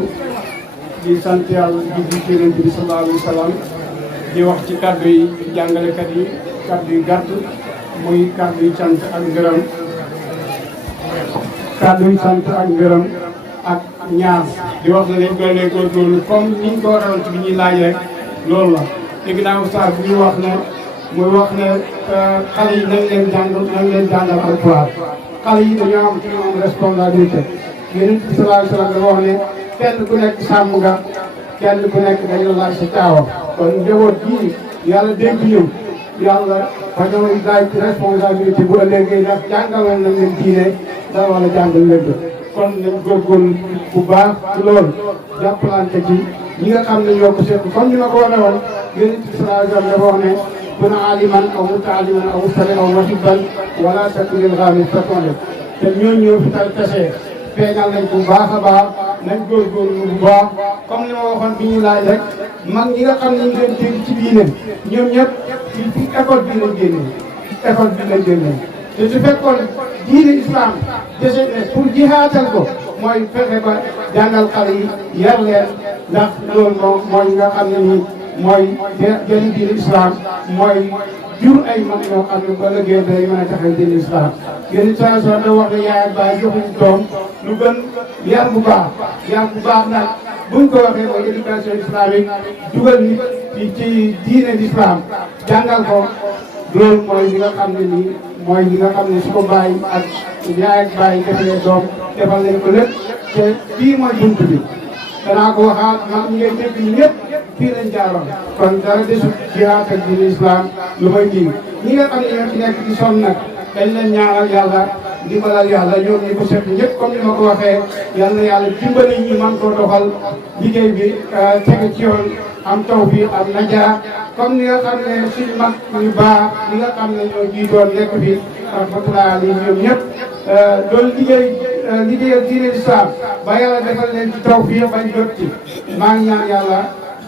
di sant yàlla di ci Yonent bi sallallahu alayhi wa sallam di wax ci kàddu yi jàngalekat yi kàddu yu gàtt muy kàddu yu sant ak ngërëm kàddu yu sant ak ngërëm ak ñaar di wax ne dañ koy lee góorgóorlu comme niñ ko waral ci bi ñuy laaj rek loolu la léegi naa ustaas bu ñuy wax ne muy wax ne xale yi nañ leen jàngal alxuraan xale yi dañoo am ci ñoom responsabilité Yonent bi sallallahu alayhi wa sallam dafa wax ne kenn ku nekk sàmm nga kenn ku nekk dañ la laaj sa caawam kon njaboot bii yàlla dénk ñu yàlla ba ñoo laaj responsabilité bu ëllëgee ndax jàngaloon nañ leen diine da wala jàngal leen ko kon nañ góorgóorlu bu baax ci loolu jàppalante ci ñi nga xam ne ñoo ko seetlu comme ni ma ko waxee woon Yonent bi sallallahu alayhi wa sallam dafa wax ne kun aliman aw mutaaliman aw mustami'an aw muhibban wala takun lil ghaami fatonde te ñooñu ñoo fi tal tasee feeñal nañ bu baax a baax nañ góorgóorlu bu baax comme ni ma waxoon bi ñu laaj rek mag ñi nga xam ne ñu leen dégg ci diine ñoom ñëpp ci école bi lañ génnee école bi lañ génnee te su fekkoon diine islam dese pour jihaatal ko mooy fexe ba jàngal xale yi yar leen ndax loolu moom mooy nga xam ne nii mooy jëriñ diine islam mooy jur ay mag ñoo xam ne ba léegi day mën a taxaw diine islam yéen saa soo da wax ne yaay ak baay joxuñu doom lu gën yar bu baax nag buñ ko waxee mooy éducation islamique dugal nit ci diine l'islam jàngal ko loolu mooy li nga xam ne nii mooy li nga xam ne su ko bàyyi ak yaay ak baay defee doom defal nañ ko lépp te fii mooy bunt bi danaa ko waxaat mag ñi ngay dégg ñi ñëpp fii lañ jaaroon kon dara desut jihaad ak diine islam lu may nii ñi nga xam ne ñoo ci nekk ci sonn nag dañ leen ñaanal yàlla dimbalal yàlla ñoom ñi ko seet ñëpp comme ni ma ko waxee yal na yàlla dimbali ñi man koo doxal liggéey bi tege ci yoon am tawfiq am najaa comme ni nga xam ne suñu mag ñu baax ñi nga xam ne ñoo jiitoon nekk fi rahmatullahi alayhim ñoom ñëpp doon liggéeyal diine islam ba yàlla defal leen ci tawfiq bañ jot ci maa ngi ñaan yàlla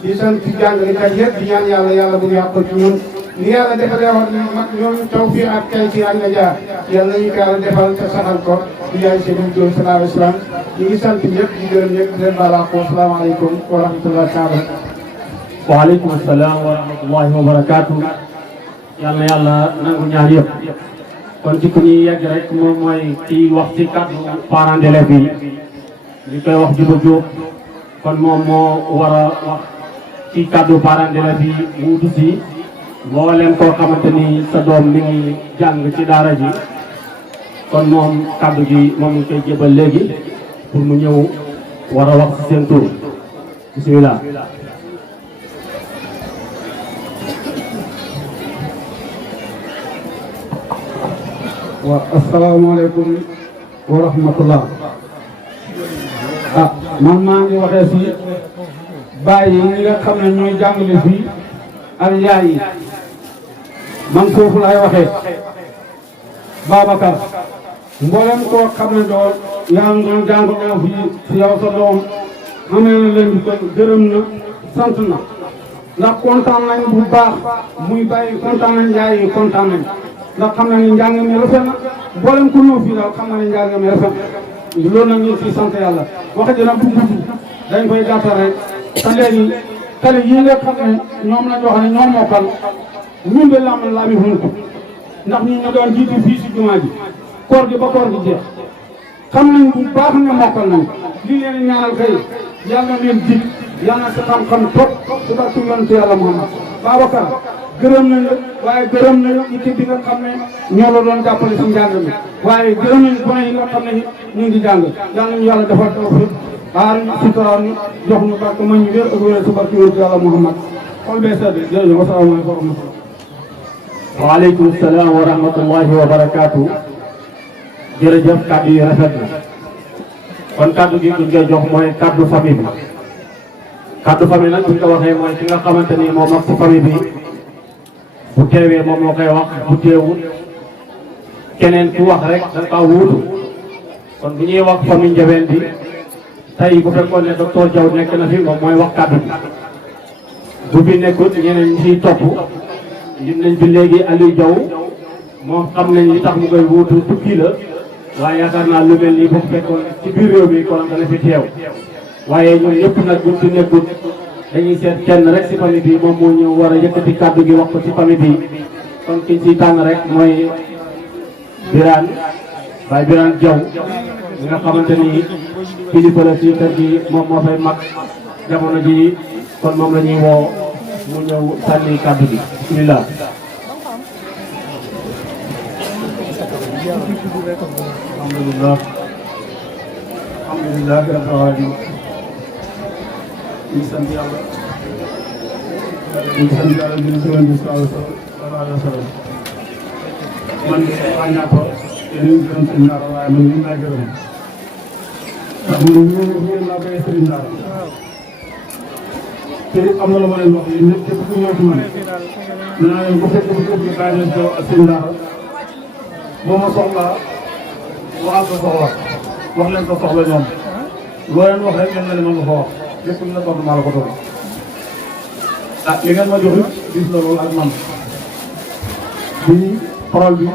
di sant jàngalekat yëpp di ñaan yàlla bu yàq ci ñun ni yàlla defalee woon mag ñooñu tawfiq ak tey ci ak najaa yàlla nañu ko yàlla defal te saxal ko di yaay seen doon sallallahu alayhi wa sallam ñu ngi sant ñëpp di gërëm ñëpp di leen baal ko asalaamaaleykum wa rahmatullahi taala waaleykum salaam wa rahmatullahi wa barakaatu. yal na yàlla nangu ñaan yëpp kon ci ku ñuy yegg rek moom mooy kii wax ci kàddu parents d'élèves yi ñu koy wax Juba Jóob kon moom moo war a wax ci kàddu parents d'élèves yi wuutu si mboolem koo xamante ni sa doom mi ngi jàng ci daara ji kon moom kàddu gi moom ñu koy jébal léegi pour mu ñëw war a wax ci seen tur bismillah. waaw asalaamaaleykum wa rahmatullah man maa ngi waxee si bàyyi yi nga xam ne ñooy jàngale fii ak yaay yi man foofu laay waxee Babacar mboolem koo xam ne doon yaa ngi doon jàngaloo fii si yow sa doom xamee na leen ko gërëm na sant na ndax kontaan nañ bu baax muy bàyyi kontaan nañ yaay yi kontaan nañ ndax xam na ni njàng mi rafet na mboolem ku ñëw fii daal xam na ni njàng mi rafet na loolu nag ñu ngi ciy sant yàlla wax dina bu gudd dañ koy gàttal rek te léegi xale yi nga xam ne ñoom lañ wax ne ñoom mokkal ñun de lam lami hun ko ndax ñu doon jiitu fii si jumaa ji koor gi ba koor gi jeex xam nañ bu baax ne mokkal nañ li leen ñaanal kay yàlla leen jig yàlla na sa xam-xam topp su barke yonent yàlla Muhammad Babacar gërëm nañ la waaye gërëm nañu équipe bi nga xam ne ñoo la doon jàppale si njàng mi waaye gërëm nañ gone yi nga xam ne ñu ngi jàng yàlla ñu yàlla defal tawfiq aar ñu suturaal ñu jox ñu barke ma ñu wér ak wér su barke yonent yàlla Muhammad xol bee sedd jërëjëf wasalaamaaleykum wa rahmatullah waaleykum salaam wa rahmatullahi wa barakaatu. jërëjëf kàddu yi rafet na kon kàddu gi ñu koy jox mooy kàddu famille bi kàddu famille nag buñ ko waxee mooy ki nga xamante ni moo mag ci famille bi bu teewee moom moo koy wax bu teewul keneen ku wax rek da nga wuutu kon bu ñuy wax famille Ndiéwéne bi tey bu fekkoon ne docteur Diaw nekk na fi moom mooy wax kàddu bi bu fi nekkul ñeneen ñi ciy topp lim nañ fi léegi Aliou Diaw moom xam nañ li tax mu koy wuutu tukki la waaye yaakaar naa lu mel nii bu fekkoon ci biir réew mi kon dana fi teew waaye ñun ñëpp nag buñ ci nekkul dañuy seet kenn rek ci famille bi moom moo ñëw war a yëkkati kàddu gi wax ko ci famille bi kon kiñ ciy tànn rek mooy Birane Baye Birane Diaw mi nga xamante ni kilifa la ci kër gi moom moo fay mag jamono ji kon moom la ñuy woo mu ñëw sànni kàddu gi bismillah. alhamdulillah alhamdulillah rabbil alamin ñu sant yàlla ñu sant yàlla di sëriñ bi sallallahu alayhi wa sallam man waa ñàkk yéen gërëm sëriñ Ndara waaye man ñu laa gërëm ndax man ñu laa koy sëriñ Ndara te am na lu ma leen wax yéen ñëpp képp ku ñëw ci man naa leen bu fekk bu kër gi bàyyi leen ko ak sëriñ Ndara boo ma soxlaa waxal ko soxla wax leen ko soxla ñoom loo leen wax rek ngeen ne ma nga ko wax lépp lu ne tontu maa la ko tontu ah li ngeen ma jox it gis na loolu ak man bii parole bi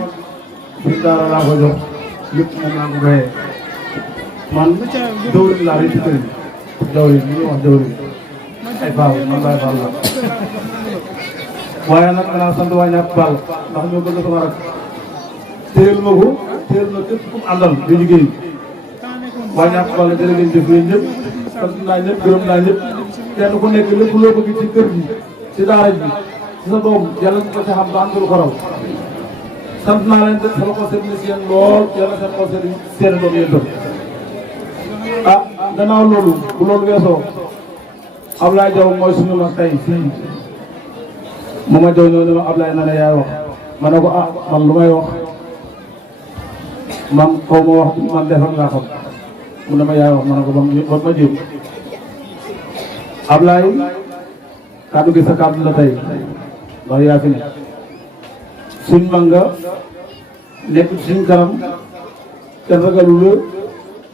Sëriñ Daara laa ko jox lépp moom laa ko bayee man jawriñ laa rek ci kër gi jawriñ li ñuy wax jawriñ ay baaw man laay baal la waaye nag danaa sant waa ñàkk baal ndax ñoo bëgg sama rak téyel ma ko téyel na képp ku mu àndal di liggéey waa ñàkk baal jërë ngeen jëf yéen ñëpp sant naa ñëpp gërëm naa ñëpp kenn ku nekk lépp loo bëgg ci kër gi ci daara ji ci sa doom yàlla ñu ko ci xam ba am lu ko raw sant naa leen de sama xol seet na si yéen lool yàlla seen xol seet seen doom yéen tam ah gannaaw loolu bu loolu weesoo Ablaye Diaw mooy suñu mag tey fii Mama Diaw ñëw ne ma Ablaye na ne yaay wax ma ne ko ah man lu may wax man xaw ma wax man defam laa xam mu ne ma yaay wax ma ne ko ba ma jéem Ablaye kàddu gi sa kàddu la tey ndax yaa fi ne suñ mag nga nekk suñ kanam kenn ragalu la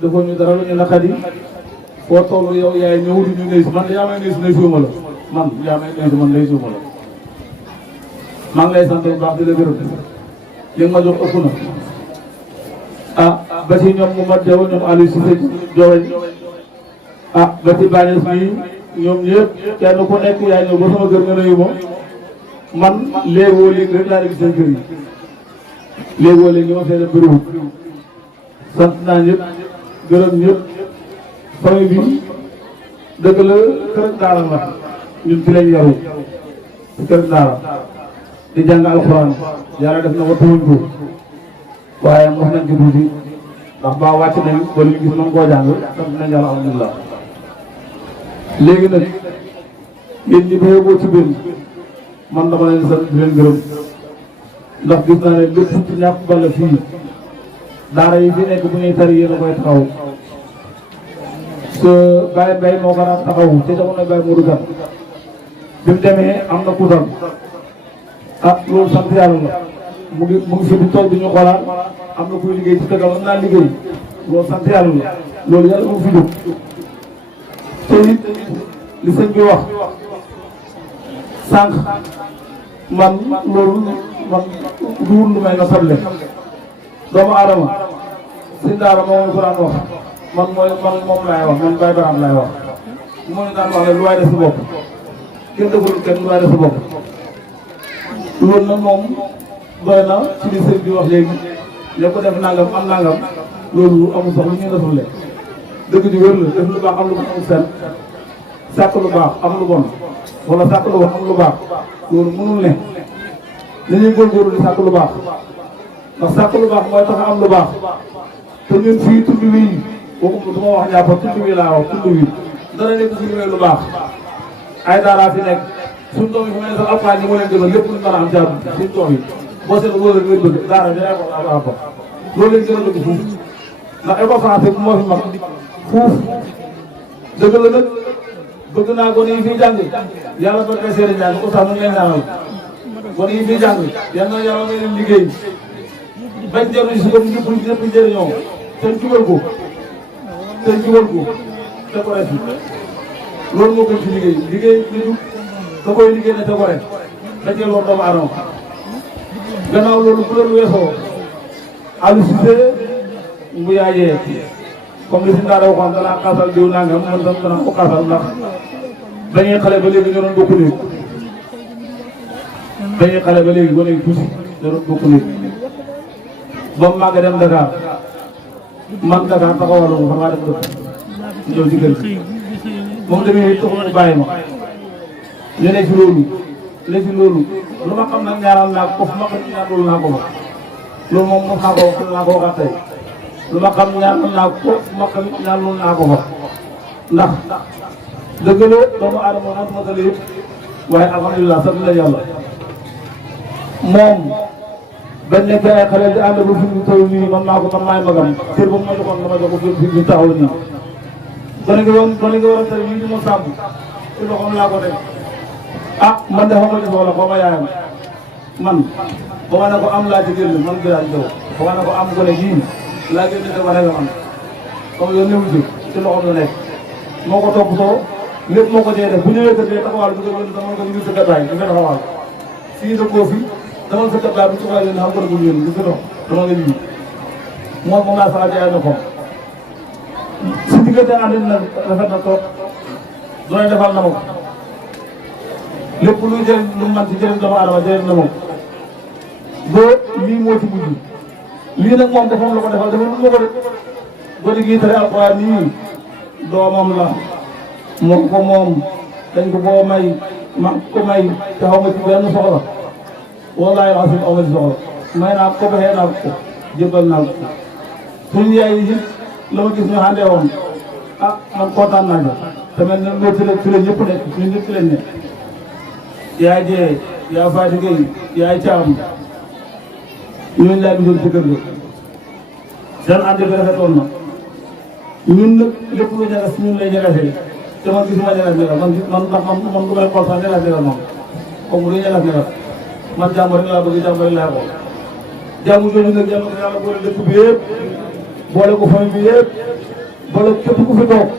dafa ñu dara lu ñu naqari foo toll yow yaay ñëw di ñu ngay si man yaa may ngay si nay suuma la man yaa may ngay si man nay suuma la maa ngi lay sant bu baax di la gërëm li nga ma jox ëpp na ah ba ci ñoom mu ma dew ñoom Aliou Cissé Jowen ah ba ci Banes bi ñoom ñëpp kenn ku nekk yaay ñëw ba sama kër nga nuyu ma man léegoo léegi rek laa dégg seen kër yi léegoo léegi ñu ma fee def bëriwul sant naa ñëpp gërëm ñëpp famille bi dëgg la kër daara la ñun fi lañ yaru ci kër daara di jàng alxuraan yàlla def na wattuwuñ ko waaye wax nañ ko tuuti ndax ba wàcc nañ ba lu ñu gis mën koo jàng sant nañ yàlla alhamdulilah léegi nag yéen ñi bayee ci biir man dama leen sant di leen gërëm ndax gis naa ne lépp ci ñàkk bala fii daara yi fi nekk bu ñuy tari yéen a koy taxaw Baye Mbaye moo ko daan taxawu te jamono Baye Modou Kane bi mu demee am na kuutam loolu sant yàlla la mu ngi fi di toog di ñu xoolaat am na kuy liggéey ci dëgg am naa liggéey loolu sant yàlla la loolu yàlla mu fi jóg te it li sëñ bi wax sànq man loolu man duwul lu may na soble doomu aadama sëñ daara moom ko daan wax man moom laay wax man Baye Baram laay wax moo ñu daan wax ne lu waay def sa bopp kenn deful kenn lu waay def sa bopp loolu nag moom doy na ci li sëñ bi wax léegi ne ko def nangam am nangam loolu amul sax lu ñu deful le dëgg ji wér la def lu baax am lu bon amul seen sàkk lu baax am lu bon wala sàkk lu bon am lu baax loolu mënul ne dañuy góorgóorlu di sàkk lu baax ndax sàkk lu baax mooy tax a am lu baax te ñun fii tund wii waxuma du ma wax ñaapa tund wii laa wax tund wii dana nekk suñu wee lu baax ay daaraa fi nekk suñu doom yi fu mel ne sax alxuraan yi moo leen gënal lépp lu mën a am jàmm suñu doom yi boo seetlu loolu la ngeen bëgg daara bi ay ko loolu leen gën a bëgg fuuf ndax école français bi moo fi mag fuuf dëgg la nag bëgg naa gone yi fiy jàng yàlla ba tey seeni jàng oustaz mu ngi leen ñaanal gone yi fiy jàng yal na yàlla may leen liggéey bañ jëriñ si comme ñëpp jëriñoo te jubal ko te ko rek loolu moo gën ci liggéey li jub da koy liggéey ne te ko rek da cee loolu doomu aadama gannaaw loolu bu loolu weesoo Aliou Cissé mu yaayee comme li si ndaara waxoon danaa xaasal diw nangam man tam danaa ko xaasal ndax dañuy xale ba léegi ñoo doon bokk néeg dañuy xale ba léegi ba léegi tuuti ñoo doon bokk néeg ba mu màgg dem Dakar man Dakar taxawaloo ko fa maa dem dëkk ñëw ci kër gi moom demee taxul mu bàyyi ma ñu ne ci loolu lu ma xam nag ñaaral naa ko fu ma xam ñaar loolu naa ko fa loolu moom mos naa ko waxaat tey lu ma xam ñaaral naa ko fu ma xam ñaar loolu naa ko fa ndax dëgg la doomu aadama nag matale yëpp waaye alhamdulilah sant la yàlla moom bañ nekk ay xale di ànd ba fi mu toll nii man maay magam kër ba mu ma joxoon dama jox ko fi taxaw nii gone gi war a tey ñu ma sàmm ci loxoom laa ko teg man de xamal soxla xaw ma yaayam man ba ma ne ko am laa ci génn man Birane Diaw ba ma ne ko am gone gii laa génn te wane nga man comme yow néew ci loxoom la nekk moo ko toppatoo lépp moo ko cee def bu ñëwee kër gi taxawal bu ko dama ko ñu sa gàddaay ñu nga taxawal fii da koo fi dama sa gàddaay bu soxlaa yéen xam ko bu yéen du fi dox dama nga lii moom laa saa jaay na ko si diggante ànd na rafet na toog doone defal na ma ko lépp luy jëriñ lu man ci jëriñ doomu aadama jëriñ na moom boo lii moo ci mujj lii nag moom dafa la ko defal dafa lu ma ko de gone gii tere alxuraan nii doomam la moom ko moom dañ ko boo may ma ko may te xaw ma ci benn soxla wallaahi asim aw ma ci soxla may naa ko baxee naa ko jëbbal naa ko suñu yaay yi la ma gis ñu àndee woon man kontaan naa ja te mel ne loolu fi la ñëpp nekk ñun ñëpp fi lañ nekk yaay jee yaa Fatou Gueye yaay Thiam ñooñu laa gisoon ci kër ga seen ànd bi rafetoon na ñun nag lépp lu ñagas ñun lay ñagasee te man gisuma ñagas man du may xool sax ñagas moom comme lu ñagas man jàmm rek laa bëgg jàmm rek laa ko jàmm jooju nag jàmm ko yàlla boole dëkk bi yëpp boole ko famille bi yëpp boole képp ku fi toog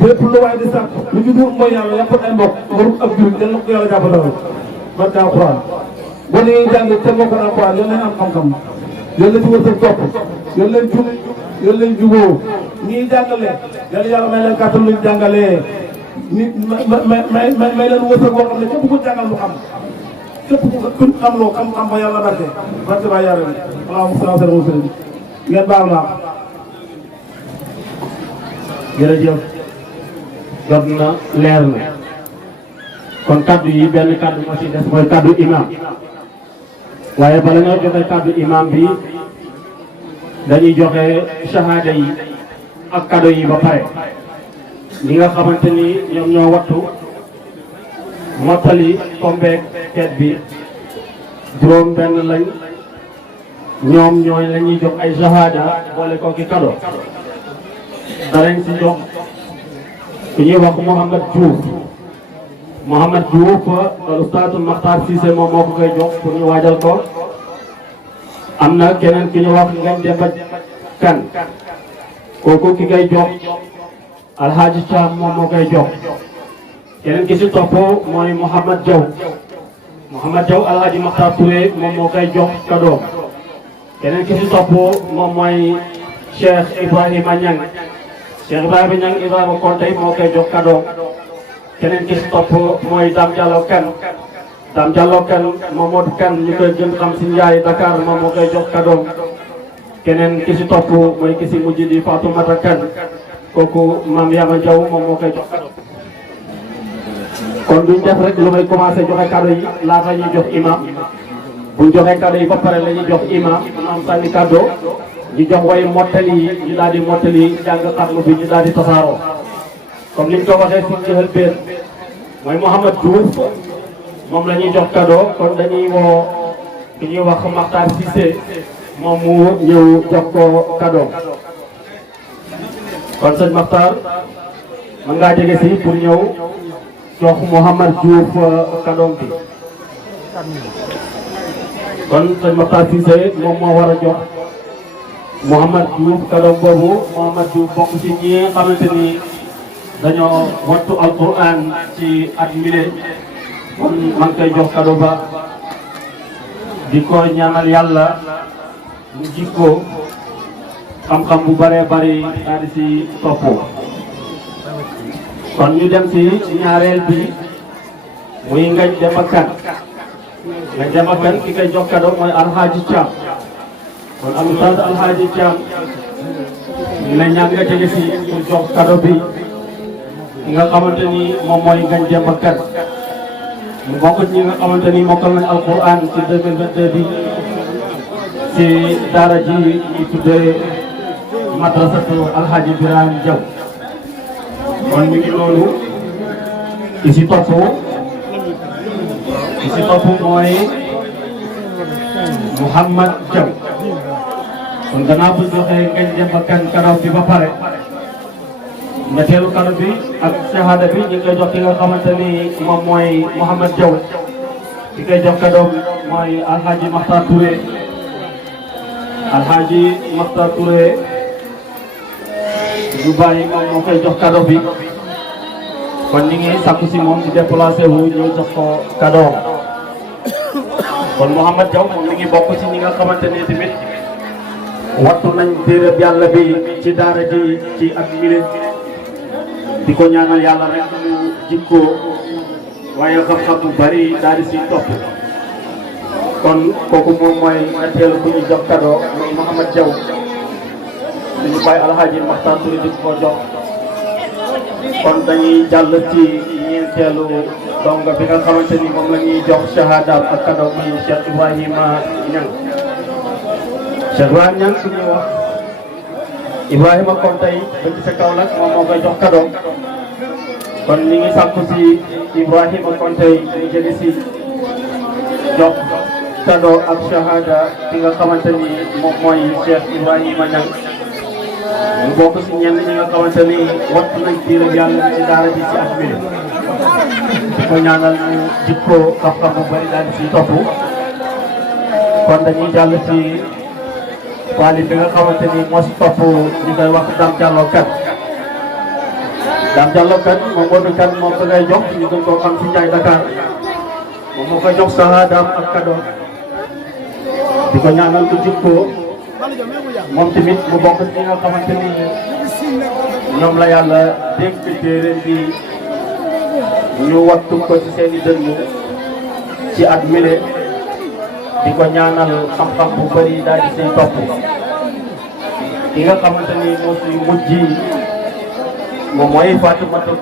lépp lu waay di sàkk lu ñu dur mooy yàlla yàpp ay mbokk warul ab jur yal na ko yàlla jàppale barke alxuraan ba ni jàng te mbokk alxuraan yal nañ am xam-xam yal na ci wërsëg topp yal nañ jub yal nañ juboo ñii jàngale yal yàlla may leen kàttan luñ jàngalee nit may leen wërsëg boo xam ne képp ku jàngal lu xam képp ku xam loo xam-xam ba yàlla barke ba yàlla bi allahumma salli ala sallam ngeen baal naa jërëjëf jot na leer na kon kaddu yi benn kaddu moo ci des mooy kaddu imam waaye bala ñoo joxe kaddu imam bi dañuy joxe shahada yi ak kaddu yi ba pare ñi nga xamante ni ñoom ñoo wattu mottali tombeek teet bi juróom benn lañ ñoom ñooy la ñuy jox ay shahada boole ko ki kado danañ si jox ku ñuy wax Mouhamad Diouf Oustaz Makhtar Cissé moom moo ko koy jox pour ñu waajal ko. am na keneen ki ñu wax Ngagne Demba Kane kooku ki koy jox Alhaji Thiam moom moo koy jox. keneen ki si topp mooy Mouhamad Diaw Alhaji Makhtar Touré moom moo koy jox kadoom. keneen ki si topp moom mooy Cheikh Ibrahima Niang Ibrahima Konte moo koy jox kadoom. keneen ki si topp mooy Dame Diallo Kane Mamadou Kane ñu koy gën xam si Ndiaye Dakar moom moo koy jox kadoom. keneen ki si topp mooy ki si mujj di Fatoumata Kane kooku Mame Yama Diaw moom moo koy jox kadoom. kon duñ def rek lu may commencé joxe kado yi laata ñuy jox imam buñ joxe kado yi ba pare la ñuy jox imam sànni kado ñu jox way mottali yi ñu daal di mottali jàng xarnu bi ñu daal di tasaaroo. comme ni ñu ko waxee si njëxal benn mooy Mouhamad Diouf moom la ñuy jox kado kon dañuy woo ki ñuy wax Makhtar Cissé moom mu ñëw jox ko kado. kon sëñ Makhtar mën ngaa jege si pour ñëw jox Mouhamad Diouf kadoom bi. kon sëñ Makhtar Cissé moom moo war a jox Mouhamad Diouf kadoom boobu. Mouhamad Diouf bokk ci ñi nga xamante ni dañoo wattu alquran ci at mile kon maa ngi koy jox kado ba di ko ñaanal yàlla mu jikko xam-xam bu bëree bëri daal di si topp. kon ñu dem si ñaareel bi muy Ngagne Demba Kane ki koy jox kado mooy Alhaji Thiam. kon Oustaz Alhaji Thiam ñu ne ñaan nga jege si pour jox kado bi ki nga xamante ni moom mooy Ngagne Demba Kane mu bokk ci ñi nga xamante ni mokkal nañ alquran ci 2022 bi ci daara ji ñu tuddee madrasatu Alhaji Birame Diaw. kon mi ngi loolu ki si topp mooy Mouhamad Diaw. kon gannaaw bu joxee Ngagne Demba Kane kado bi ba pare ñetteelu kado bi ak shahada bi ñu ngi koy jox ki nga xamante ni moom mooy Mouhamad Diaw. ki koy jox kado mooy Alhaji Makhtar Touré ñu bàyyi moom moo koy jox kado bi. kon ñi ngi sakku si moom di déplacé wu ñëw jox ko kado. kon Mouhamad Diaw moom mi ngi bokk ci ñi nga xamante ni tamit wattu nañ téereb yàlla bi ci daara ji ci ak mile di ko ñaanal yàlla rek mu jikko waaye xam-xam bu bari daal di si topp. kon kooku moom mooy ñetteelu bu ñu jox kado mooy Mouhamad Diaw. ñu bàyyi Alhaji Makhtar Touré di ko jox. kon dañuy jàll ci ñeenteelu donga bi nga xamante ni moom la ñuy jox shahadaam ak kado muy Cheikh Ibrahima Niang. Cheikh Ibrahima Niang su ñuy wax Ibrahima Konte yi ba ci sa kaw nag moom moo koy jox kado. kon ñi ngi sàkku si Ibrahima Konte yi ñu jëli si jox kado ak shahada ki nga xamante ni moom mooy Cheikh Ibrahima Niang. ñu bokk si ñenn ñi nga xamante ni wattu nañ diirab yàlla ci daara ji ci at bi di ko ñaanal ñu jikko xam-xam bu bëri daal di si topp. kon dañuy jàll ci wàllu bi nga xamante ni moo si topp ñu koy wax Dame Diallo Kane moom Modou Kane moom ko ngay jox ñu gën koo xam si Ndiaye Dakar moom moo koy jox shahadaam ak kado di ko ñaanal ko jikko moom tamit mu bokk ci ñi nga xamante ni ñoom la yàlla dénk téere bi ñu wattu ko ci seen i dënn ci at mile di ko ñaanal xam-xam bu bëri daal di say topp. ki nga xamante ni moo si mujj moom mooy Fatoumata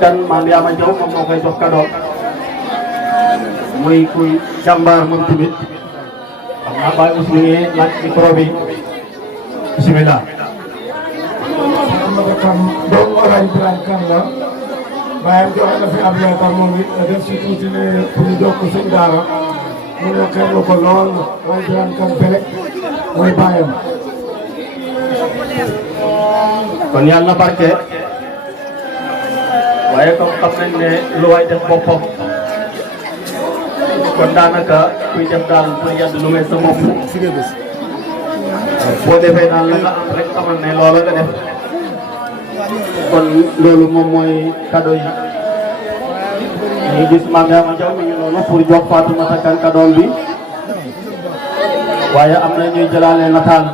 Kane Mame Yama Diaw moom moo koy jox kado muy kuy jàmbaar moom tamit. xam naa bàyyi aussi ñu ngi laaj micro bi bisimilah. Fatoumata Kane doomu Alhaji Birame Kane la bàyyam joxe na fi ab leetar moom it def si tuuti ne pour ñu jox ko suñ daara mu ne xeebu ko lool Alhaji Birame Kane Bélé mooy bàyyam kon yàlla na barke waaye comme xam nañ ne lu waay def boppam kon daanaka kuy def daal pour yàdd lu may sa bopp boo defee daal la nga am rek xamal ne loola nga def kon loolu moom mooy cadeau yi ñu gis Mame Yama Diaw mi ngi noonu pour jox Fatoumata Kane cadeau bi waaye am na ñuy jëlaale nataal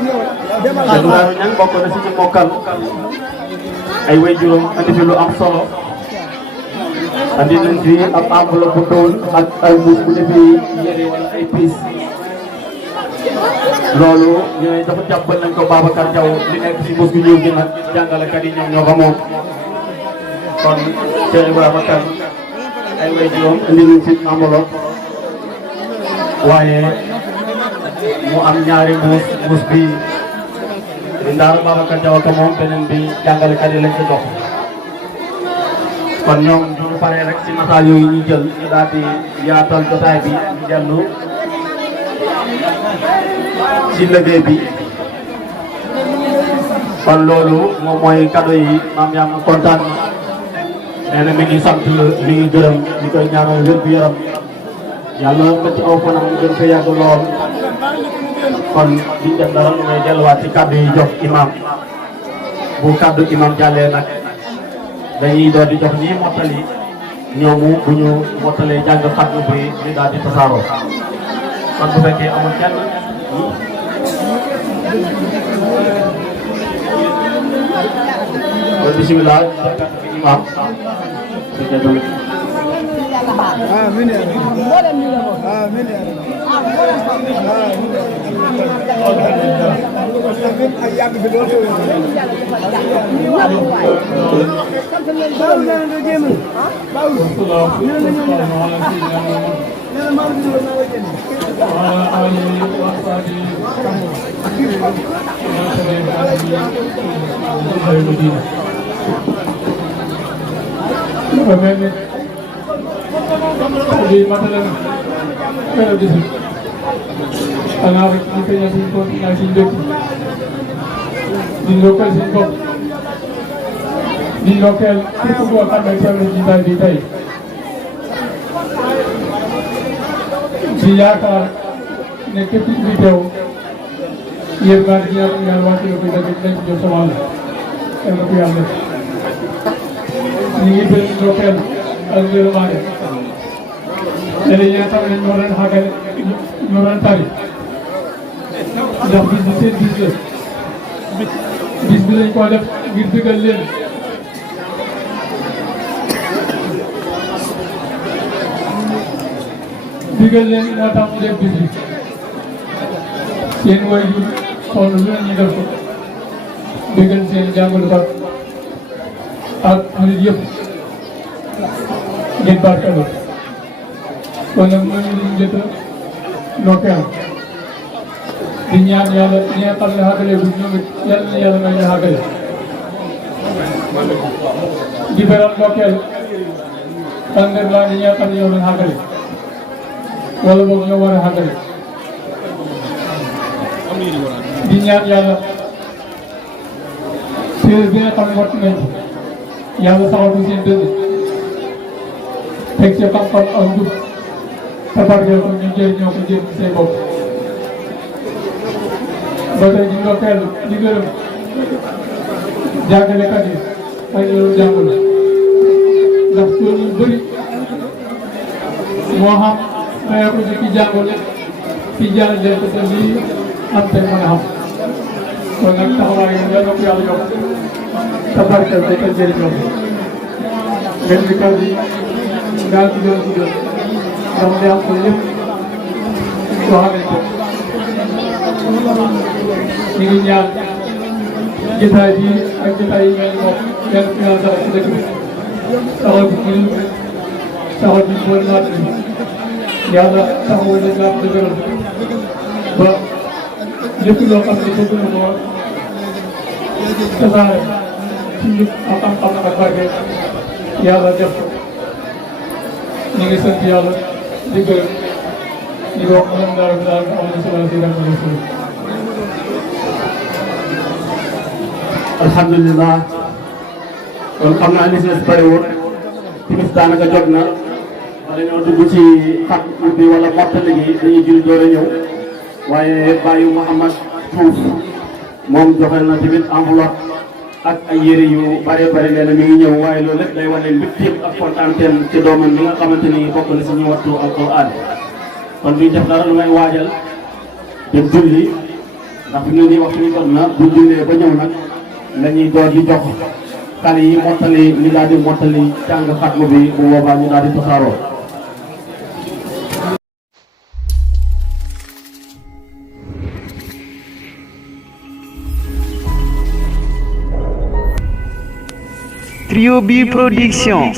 Ibrahima Niang bokk na si ñu mokkal ay way juróom andi fi lu am solo andi nañ fi ab enveloppe bu doon ak ay mbuus bu defee yére wala ay piis loolu ñooy dafa jàppal nañ ko Babacar Diaw li nekk si mbuus gu ñëw gi nag jàngalekat yi ñoom ñoo ko moom kon Cheikh Ibrahima Kane ay way juróom andi nañ fi enveloppe waaye mu am ñaari mbuus bi di Ndaara Babacar Diaw ko moom beneen bi jàngalekat yi lañ ko jox kon ñoom du ñu paree rek ci nataal yooyu ñu jël ñu daal di yaatal jotaay bi ñu dellu ci liggéey bi kon loolu moom mooy cadeau yi Mame Yama kontaan nee na mi ngi sant mi ngi gërëm ñu koy ñaanal wér gu yaram yàlla nga ci aw fanam gën fa yàgg lool kon biñ def dara ñu ngay delluwaat ci kaddu yi jox imam bu kaddu imam jàllee nag dañuy doon di jox ñii mottali ñoomu bu ñu mottalee jàng xatmu bi ñu daal di tasaaroo kon bu fekkee amul kenn kon bisimilah imam di matalan kala disi ana rek ñu koy ñaan suñu bopp ñaan suñu dëkk di ndokkal suñu bopp di ndokkal képp koo xam ne teew na ci ndaje bi tey di yaakaar ne képp ku fi teew yéen maa ngi ñaan wàcce ko dëgg dinañ ci jot sa wàll yàlla ko yàlla ñu ngi bëri ndokkal ak ngërëmaane léeg-léeg ñoo xam ne ñoo doon xàggale ñoo doon tari ndax bis bi seen bis la bis bi lañ koo def ngir bëggal leen moo tax mu def bis bi seen waajur xool lu ne ñu def ko bëggal seen jàngalukat ak murid yëpp ngeen barkelu kon nag mooy li ñu njëkk a ndokkeel di ñaan yàlla ñi nga xam ne xàggale bu ñoom it yàlla na yàlla may ñu xàggale di beral ndokkeel tànneer laa ñi nga xam ne ñoo doon xàggale wala boog ñoo war a xàggale di ñaan yàlla séeréer bi nga xam ne wattu nañ yàlla saxal ko seen dënn teg ci xam-xam ak njub te barkeel ko ñu jëriñoo ko jëriñ seen bopp ba tey di ndokkeel di gërëm jàngalekat yi ak ñu doon jàngale ndax tool yu bëri moo xam mayoo ko ci ki jàngale ki jàllale ko te lii am te mën a xam kon nag taxawaay yi yal na ko yàlla yokk te barkeel ko te jëriñoo ko benn bi kaw bi daal di doon dugal ndax day am ko lépp soo xamante ñu ngi ñaan jotaay bi ak jotaay yi mel moom benn finance ci dëkk bi taxaw bi ñu taxaw bi boole naat bi yàlla taxawu leen laa dëgëral ba lépp loo xam ne bëgg na ko tasaare ci njub ak xam-xam ak barke yàlla def ko ñu ngi sant yàlla di gërëm di wax ñoom daal daal am na solo si dama la solo. alhamdulilah kon xam naa li si des bëriwul timis daanaka jot na dañoo dugg ci xat bi wala mottali gi dañuy jul door a ñëw waaye bàyyi Mouhamad Diouf moom joxe na tamit enveloppe ak ay yére yu bare bare nee na mi ngi ñëw waaye loolu lépp day wane mbégteem ak kontaanteem ci doomam bi nga xamante ni bokk na si ñu wattu alquran kon duñ def dara lu may waajal dem julli ndax fi ñu nii wax suñu jot na bu jullee ba ñëw nag la ñuy door di jox xale yi mottali ñu daal di mottali jàng xatmu bi bu boobaa ñu daal di tasaaroo. Trio B Production.